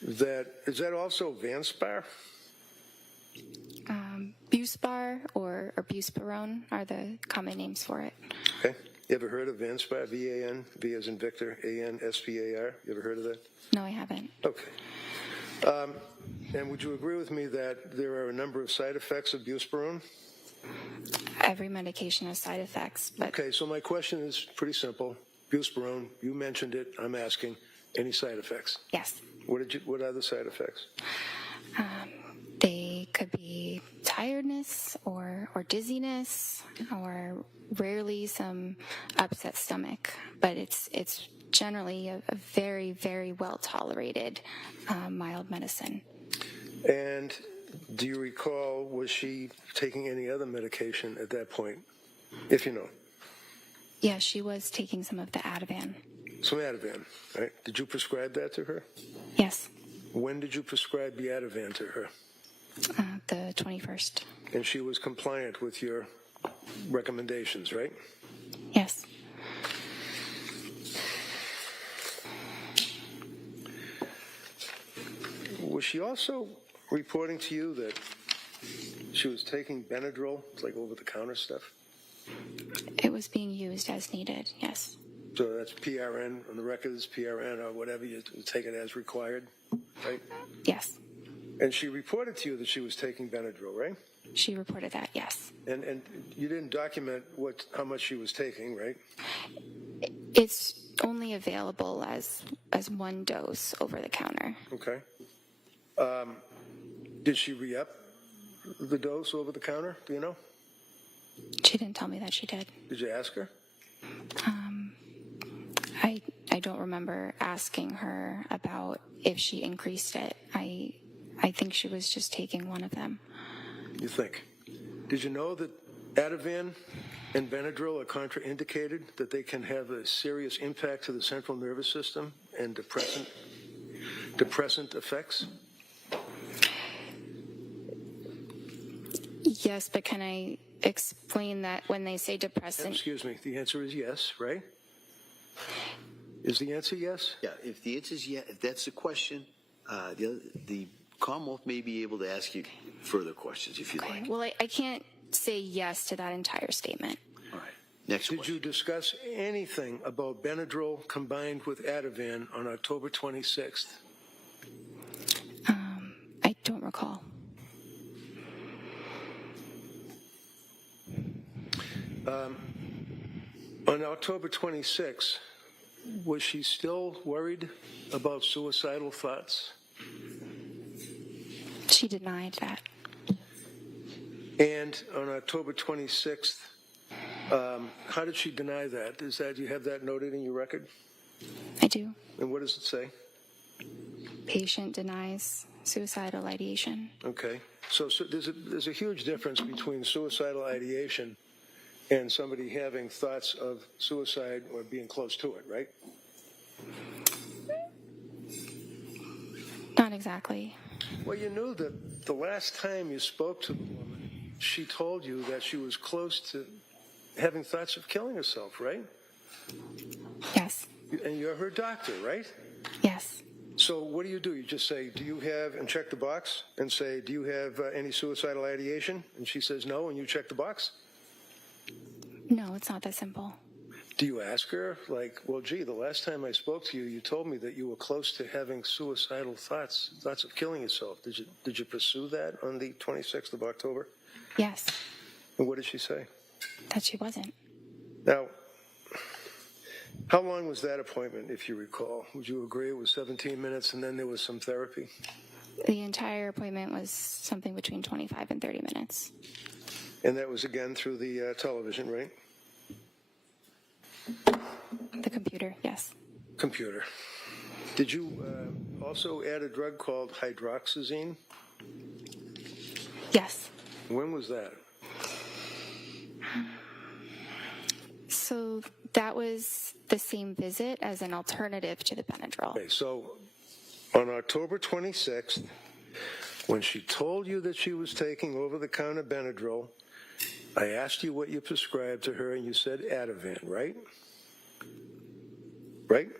is that also Vanspar? Buspar or buspirone are the common names for it. Okay. You ever heard of Vanspar? V-A-N, V as in Victor, A-N-S-P-A-R? You ever heard of that? No, I haven't. Okay. And would you agree with me that there are a number of side effects of buspirone? Every medication has side effects, but Okay, so my question is pretty simple. Buspirone, you mentioned it. I'm asking, any side effects? yes, What are the side effects? they could be tiredness or dizziness or rarely some upset stomach, but it's generally a very, very well tolerated mild medicine. And do you recall, was she taking any other medication at that point, if you know? Yeah, she was taking some of the Ativan. Some Ativan, right? Did you prescribe that to her? Yes, When did you prescribe the Ativan to her? the 21st. And she was compliant with your recommendations, right? Yes. Was she also reporting to you that she was taking Benadryl, like over-the-counter stuff? It was being used as needed, yes. So that's PRN, on the records, PRN or whatever, you take it as required, right? Yes. And she reported to you that she was taking Benadryl, right? She reported that, yes. And you didn't document how much she was taking, right? It's only available as one dose over the counter. Okay. Did she re-up the dose over the counter? Do you know? She didn't tell me that she did. Did you ask her? I don't remember asking her about if she increased it. I think she was just taking one of them. You think? Did you know that Ativan and Benadryl are contraindicated, that they can have a serious impact to the central nervous system and depressant effects? Yes, but can I explain that when they say depressant? Excuse me, the answer is yes, right? Is the answer yes? Yeah, if the answer is yes, if that's the question, the Commonwealth may be able to ask you further questions if you'd like. Well, I can't say yes to that entire statement. All right. Next Did question. you discuss anything about Benadryl combined with Ativan on October 26th? I don't recall. On October 26th, was she still worried about suicidal thoughts? She denied that. And on October 26th, how did she deny that? You have that noted in your record? I do. And what does it say? Patient denies suicidal ideation. Okay. So there's a huge difference between suicidal ideation and somebody having thoughts of suicide or being close to it, right? Not exactly. Well, you knew that the last time you spoke to the woman, she told you that she was close to having thoughts of killing herself, right? Yes. And you're her doctor, right? Yes. So what do? You just say, do you have, and check the box, and say, do you have any suicidal ideation? And she says no, and you check the box? No, it's not that simple. Do you ask her, like, well, gee, the last time I spoke to you, you told me that you were close to having suicidal thoughts of killing yourself. Did you pursue that on the 26th of October? Yes. And what did she say? That she wasn't. Now, how long was that appointment, if you recall? Would you agree it was 17 minutes and then there was some therapy? The entire appointment was something between 25 and 30 minutes. And that was again through the television, right? The computer, yes. Computer. Did you also add a drug called hydroxyzine? Yes. When was that? So that was the same visit as an alternative to the Benadryl. Okay, so on October 26th, when she told you that she was taking over-the-counter Benadryl, I asked you what you prescribed to her, and you said Ativan, right? Right?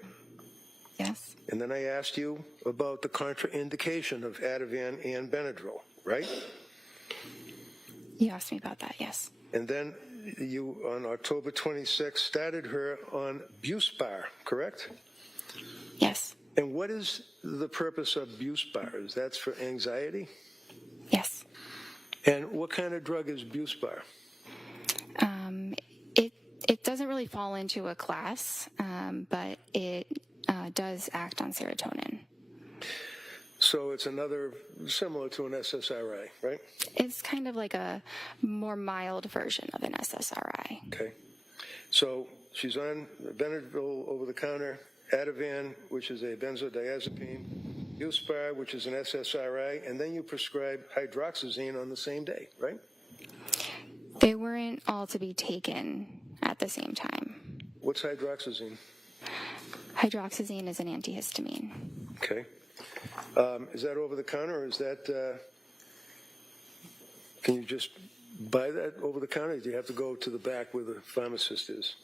Yes. And then I asked you about the contraindication of Ativan and Benadryl, right? You asked me about that, yes. And then you, on October 26th, started her on Buspar, correct? Yes. And what is the purpose of Buspar? Is that for anxiety? Yes. And what kind of drug is Buspar? It doesn't really fall into a class, but it does act on serotonin. So it's another, similar to an SSRI, right? It's kind of like a more mild version of an SSRI. Okay. So she's on Benadryl over-the-counter, Ativan, which is a benzodiazepine, Buspar, which is an SSRI, and then you prescribe hydroxyzine on the same day, right? They weren't all to be taken at the same time. What's hydroxyzine? Hydroxyzine is an antihistamine. Okay. Is that over-the-counter, or is that, can you just buy that over-the-counter, or do you have to go to the back where the pharmacist is?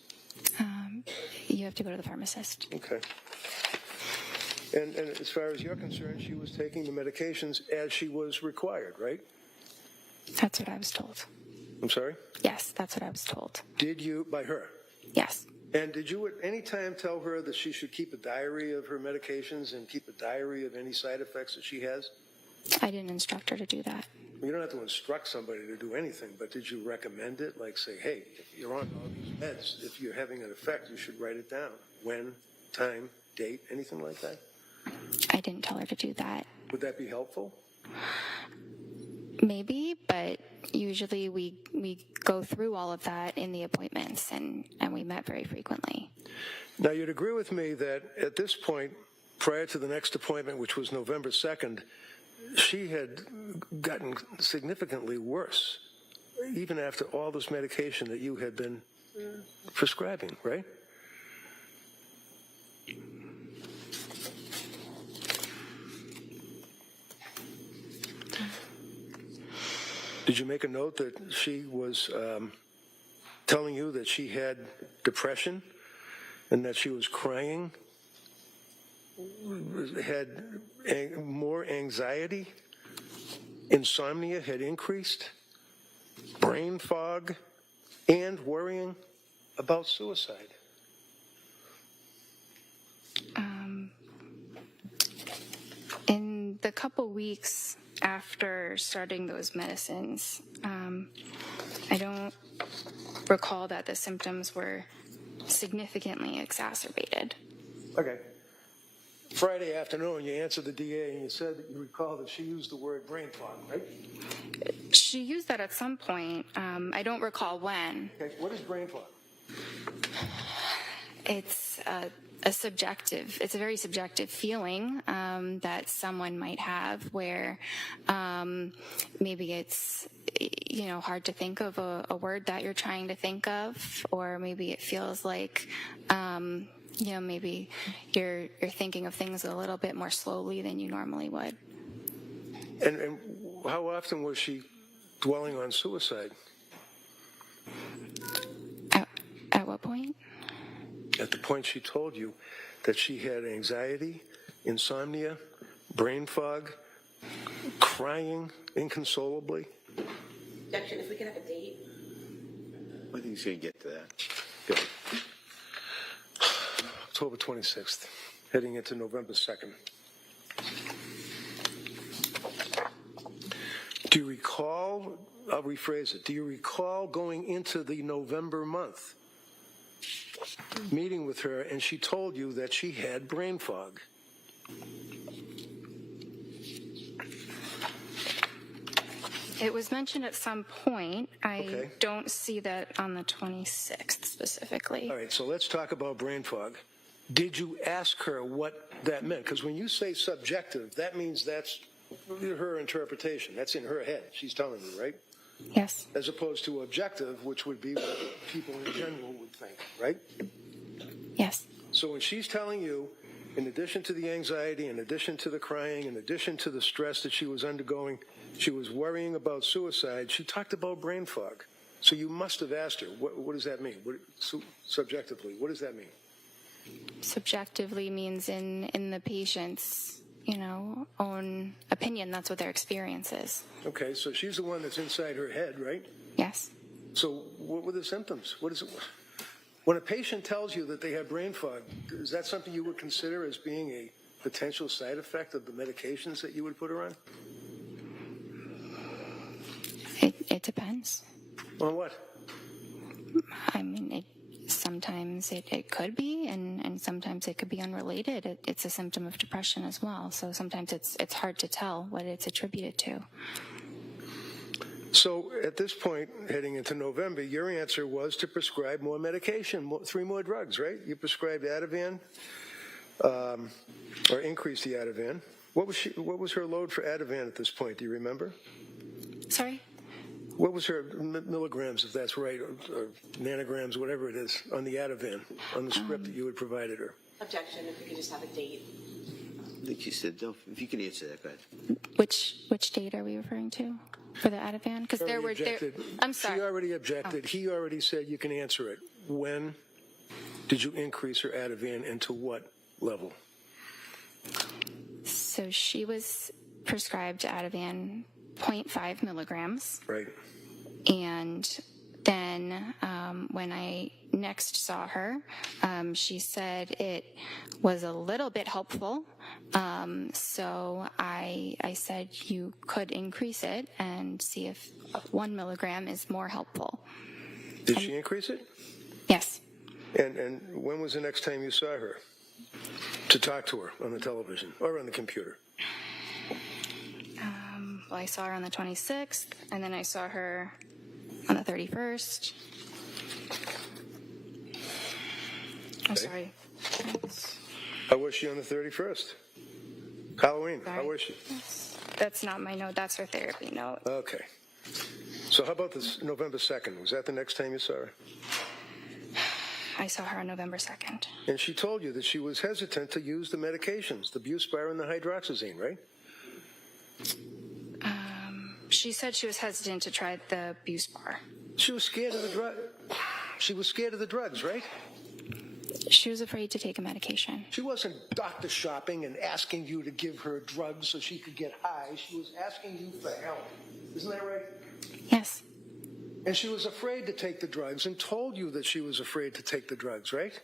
You have to go to the pharmacist. Okay. And as far as you're concerned, she was taking the medications as she was required, right? That's what I was told. I'm sorry? Yes, that's what I was told. Did you, by her? Yes. And did you at any time tell her that she should keep a diary of her medications and keep a diary of any side effects that she has? I didn't instruct her to do that. You don't have to instruct somebody to do anything, but did you recommend it? Like say, hey, if you're on all these meds, if you're having an effect, you should write it down. When, time, date, anything like that? I didn't tell her to do that. Would that be helpful? Maybe, but usually we go through all of that in the appointments, and we met very frequently. Now, you'd agree with me that at this point, prior to the next appointment, which was November 2nd, she had gotten significantly worse, even after all this medication that you had been prescribing, right? Did you make a note that she was telling you that she had depression and that she was crying, had more anxiety, insomnia had increased, brain fog, and worrying about suicide? In the couple weeks after starting those medicines, I don't recall that the symptoms were significantly exacerbated. Okay. Friday afternoon, you answered the DA and you said that you recall that she used the word brain fog, right? She used that at some point. I don't recall when. Okay. What is brain fog? It's a very subjective feeling that someone might have where maybe it's, hard to think of a word that you're trying to think of, or maybe it feels like, maybe you're thinking of things a little bit more slowly than you normally would. And how often was she dwelling on suicide? At what point? At the point she told you that she had anxiety, insomnia, brain fog, crying inconsolably. Objection, if we could have a date. I think he's going to get to that. Go ahead. October 26th, heading into November 2nd. Do you recall, I'll rephrase it, do you recall going into the November month, meeting with her, and she told you that she had brain fog? It was mentioned at some point. I Okay. don't see that on the 26th specifically. All right, so let's talk about brain fog. Did you ask her what that meant? Because when you say subjective, that means that's her interpretation. That's in her head. She's telling you, right? Yes. As opposed to objective, which would be what people in general would think, right? Yes. So when she's telling you, in addition to the anxiety, in addition to the crying, in addition to the stress that she was undergoing, she was worrying about suicide, she talked about brain fog. So you must have asked her, what does that mean? Subjectively, what does that mean? Subjectively means in the patient's, own opinion. That's what their experience is. Okay, so she's the one that's inside her head, right? Yes. So what were the symptoms? What is it? When a patient tells you that they have brain fog, is that something you would consider as being a potential side effect of the medications that you would put her on? It depends. On what? I mean, sometimes it could be, and sometimes it could be unrelated. It's a symptom of depression as well. So sometimes it's hard to tell what it's attributed to. So at this point, heading into November, your answer was to prescribe more medication, 3 more drugs, right? You prescribed Ativan, or increased the Ativan. What was her load for Ativan at this point? Do you remember? Sorry? What was her milligrams, if that's right, or nanograms, whatever it is, on the Ativan, on the script that you had provided her? Objection, if we could just have a date. I think she said, no, if you can answer that, go ahead. Which date are we referring to for the Ativan? Because there were. I'm sorry. She already objected. Oh. He already said you can answer it. When did you increase her Ativan and to what level? So she was prescribed Ativan 0.5 milligrams. Right. And then when I next saw her, she said it was a little bit helpful. So I said you could increase it and see if 1 milligram is more helpful. Did she increase it? Yes. And when was the next time you saw her to talk to her on the television or on the computer? Well, I saw her on the 26th, and then I saw her on the 31st. I'm sorry. How was she on the 31st? Halloween. Sorry. How was she? That's not my note. That's her therapy note. Okay. So how about this November 2nd? Was that the next time you saw her? I saw her on November 2nd. And she told you that she was hesitant to use the medications, the Buspar and the hydroxyzine, right? She said she was hesitant to try the Buspar. She was scared of the drug. She was scared of the drugs, right? She was afraid to take a medication. She wasn't doctor shopping and asking you to give her drugs so she could get high. She was asking you for help. Isn't that right? Yes. And she was afraid to take the drugs and told you that she was afraid to take the drugs, right?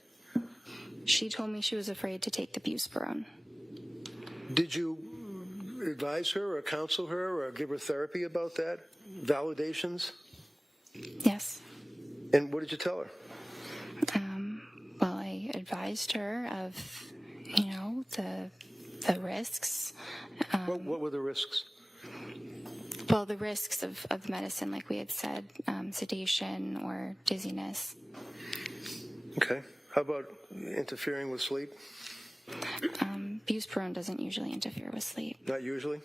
She told me she was afraid to take the Buspirone. Did you advise her or counsel her or give her therapy about that? Validations? Yes. And what did you tell her? Well, I advised her of, the risks. What were the risks? Well, the risks of medicine, like we had said, sedation or dizziness. Okay. How about interfering with sleep? Buspirone doesn't usually interfere with sleep. Not usually?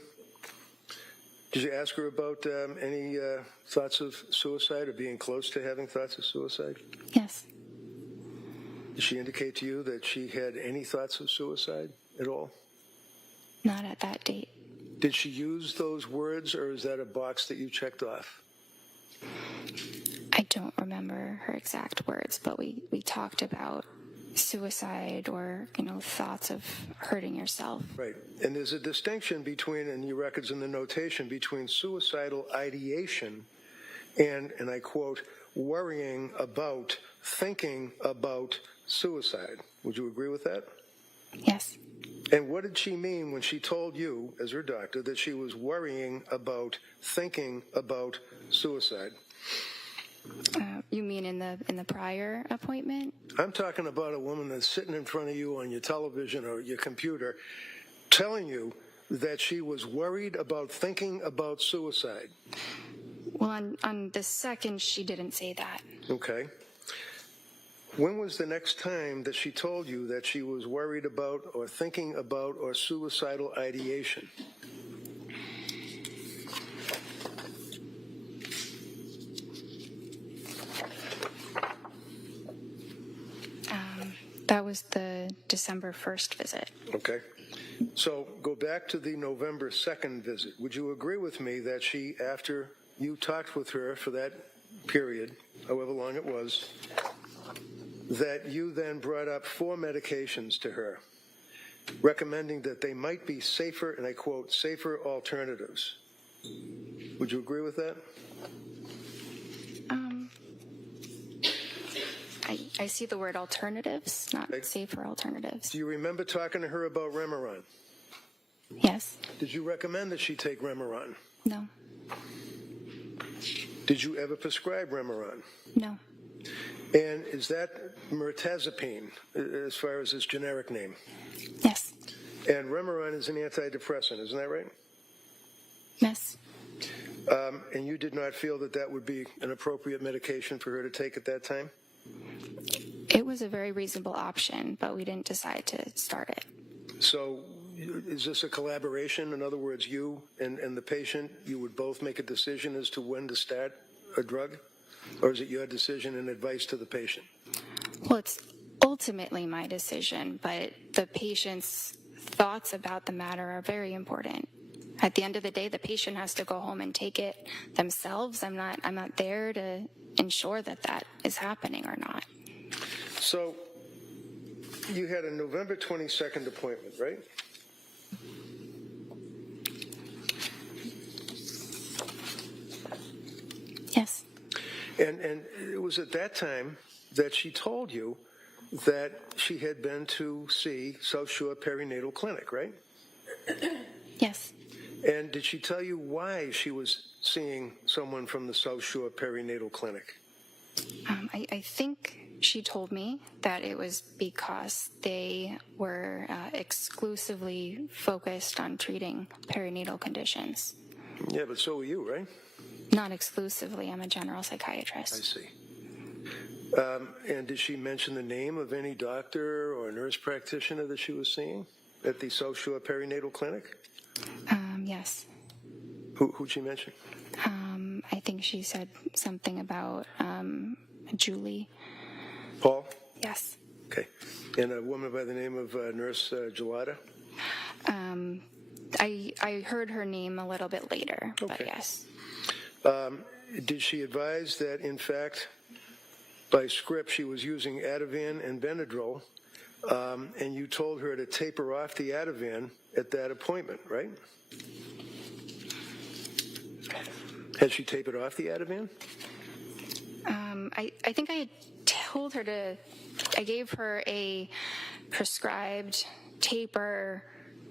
Did you ask her about any thoughts of suicide or being close to having thoughts of suicide? Yes. Did she indicate to you that she had any thoughts of suicide at all? Not at that date. Did she use those words, or is that a box that you checked off? I don't remember her exact words, but we talked about suicide or, thoughts of hurting yourself. Right. And there's a distinction between, in your records and the notation, between suicidal ideation and I quote, worrying about, thinking about suicide. Would you agree with that? Yes. And what did she mean when she told you, as her doctor, that she was worrying about, thinking about suicide? You mean in the prior appointment? I'm talking about a woman that's sitting in front of you on your television or your computer telling you that she was worried about thinking about suicide. Well, on the 2nd, she didn't say that. Okay. When was the next time that she told you that she was worried about or thinking about or suicidal ideation? That was the December 1st visit. Okay. So go back to the November 2nd visit. Would you agree with me that she, after you talked with her for that period, however long it was, that you then brought up 4 medications to her, recommending that they might be safer, and I quote, safer alternatives. Would you agree with that? I see the word alternatives, not safer alternatives. Do you remember talking to her about Remeron? Yes. Did you recommend that she take Remeron? No. Did you ever prescribe Remeron? No. And is that mirtazapine, as far as its generic name? Yes. And Remeron is an antidepressant, isn't that right? Yes. And you did not feel that that would be an appropriate medication for her to take at that time? It was a very reasonable option, but we didn't decide to start it. So is this a collaboration? In other words, you and the patient, you would both make a decision as to when to start a drug? Or is it your decision and advice to the patient? Well, it's ultimately my decision, but the patient's thoughts about the matter are very important. At the end of the day, the patient has to go home and take it themselves. I'm not there to ensure that that is happening or not. So you had a November 22nd appointment, right? Yes. And it was at that time that she told you that she had been to see South Shore Perinatal Clinic, right? Yes. And did she tell you why she was seeing someone from the South Shore Perinatal Clinic? I think she told me that it was because they were exclusively focused on treating perinatal conditions. Yeah, but so were you, right? Not exclusively. I'm a general psychiatrist. I see. And did she mention the name of any doctor or nurse practitioner that she was seeing at the South Shore Perinatal Clinic? Yes. Who'd she mention? I think she said something about Julie. Paul? Yes. Okay. And a woman by the name of Nurse Gelada? I heard her name a little bit later, but Okay. yes. Did she advise that, in fact, by script, she was using Ativan and Benadryl, and you told her to taper off the Ativan at that appointment, right? Had she tapered off the Ativan? I think I had told her I gave her a prescribed taper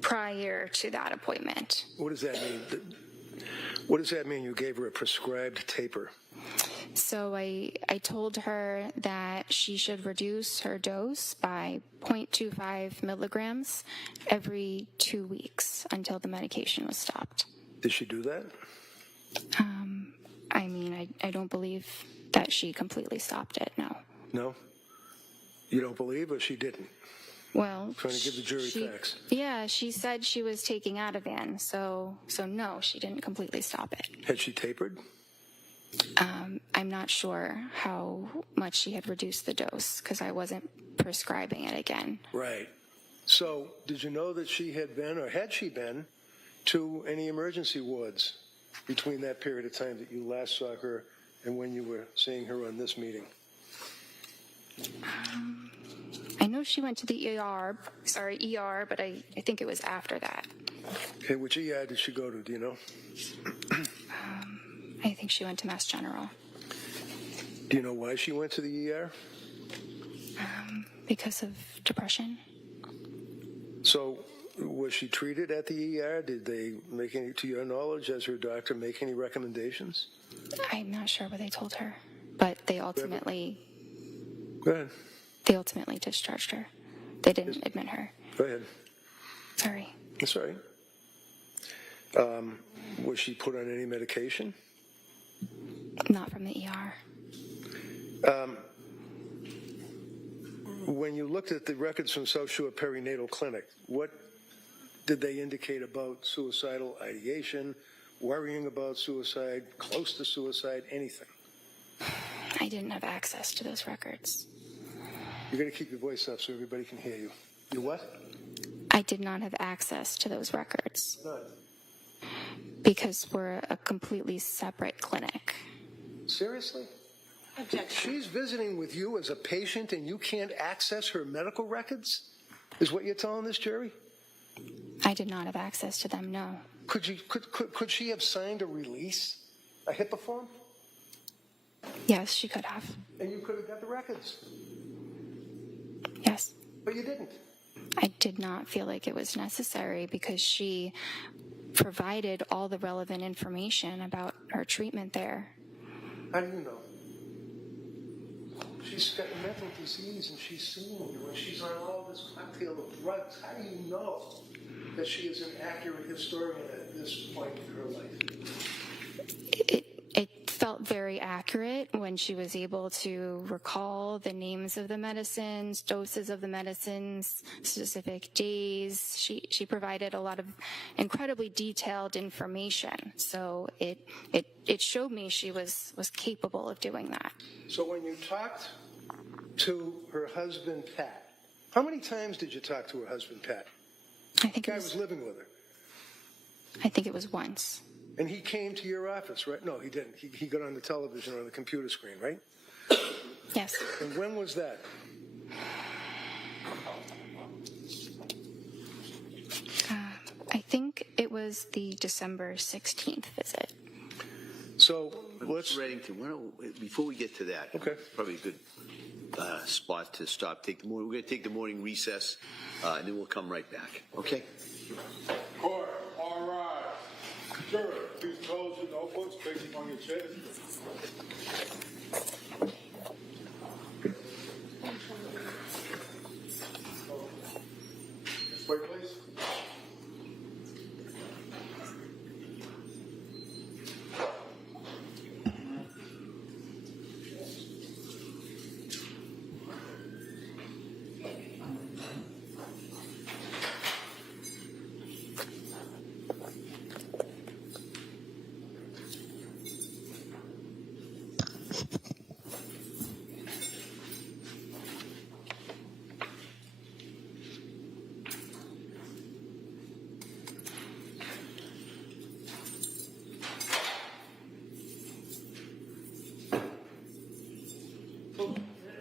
prior to that appointment. What does that mean? What does that mean, you gave her a prescribed taper? So I told her that she should reduce her dose by 0.25 milligrams every 2 weeks until the medication was stopped. Did she do that? I don't believe that she completely stopped it, no. No? You don't believe, or she didn't? Well, Trying to give the jury facts. Yeah, she said she was taking Ativan, so no, she didn't completely stop it. Had she tapered? I'm not sure how much she had reduced the dose because I wasn't prescribing it again. Right. So, did you know that she had been, or had she been, to any emergency wards between that period of time that you last saw her and when you were seeing her on this meeting? I know she went to the ER, but I think it was after that. Okay, which ER did she go to, do you know? I think she went to Mass General. Do you know why she went to the ER? Because of depression. So, was she treated at the ER? Did they make any, to your knowledge, as her doctor, make any recommendations? I'm not sure what they told her, but they ultimately Go ahead. discharged her. They didn't admit her. Go ahead. Sorry. That's all right. Was she put on any medication? Not from the ER. When you looked at the records from South Shore Perinatal Clinic, what did they indicate about suicidal ideation, worrying about suicide, close to suicide, anything? I didn't have access to those records. You're going to keep your voice up so everybody can hear you. You what? I did not have access to those records None. because we're a completely separate clinic. Seriously? Objection. She's visiting with you as a patient and you can't access her medical records? Is what you're telling this jury? I did not have access to them, no. Could she have signed a release, a HIPAA form? Yes, she could have. And you could have got the records, Yes. but you didn't. I did not feel like it was necessary because she provided all the relevant information about her treatment there. How do you know? She's got mental disease and she's seeing you and she's on all this cocktail of drugs. How do you know that she is an accurate historian at this point in her life? It felt very accurate when she was able to recall the names of the medicines, doses of the medicines, specific days. She provided a lot of incredibly detailed information. So it showed me she was capable of doing that. So when you talked to her husband, Pat, how many times did you talk to her husband, Pat? I think The guy was living with her. I think it was once. And he came to your office, right? No, he didn't. He got on the television or on the computer screen, right? Yes. And when was that? I think it was the December 16th visit. So let's. Reddington, before we get to that, Okay. probably a good spot to stop. We're going to take the morning recess, and then we'll come right back. Okay? Court, all rise. Jurors, please close your notebooks, facing on your chairs. Wait, please.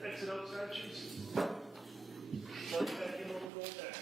Exit outside, chiefs. Plug back in, we'll go back.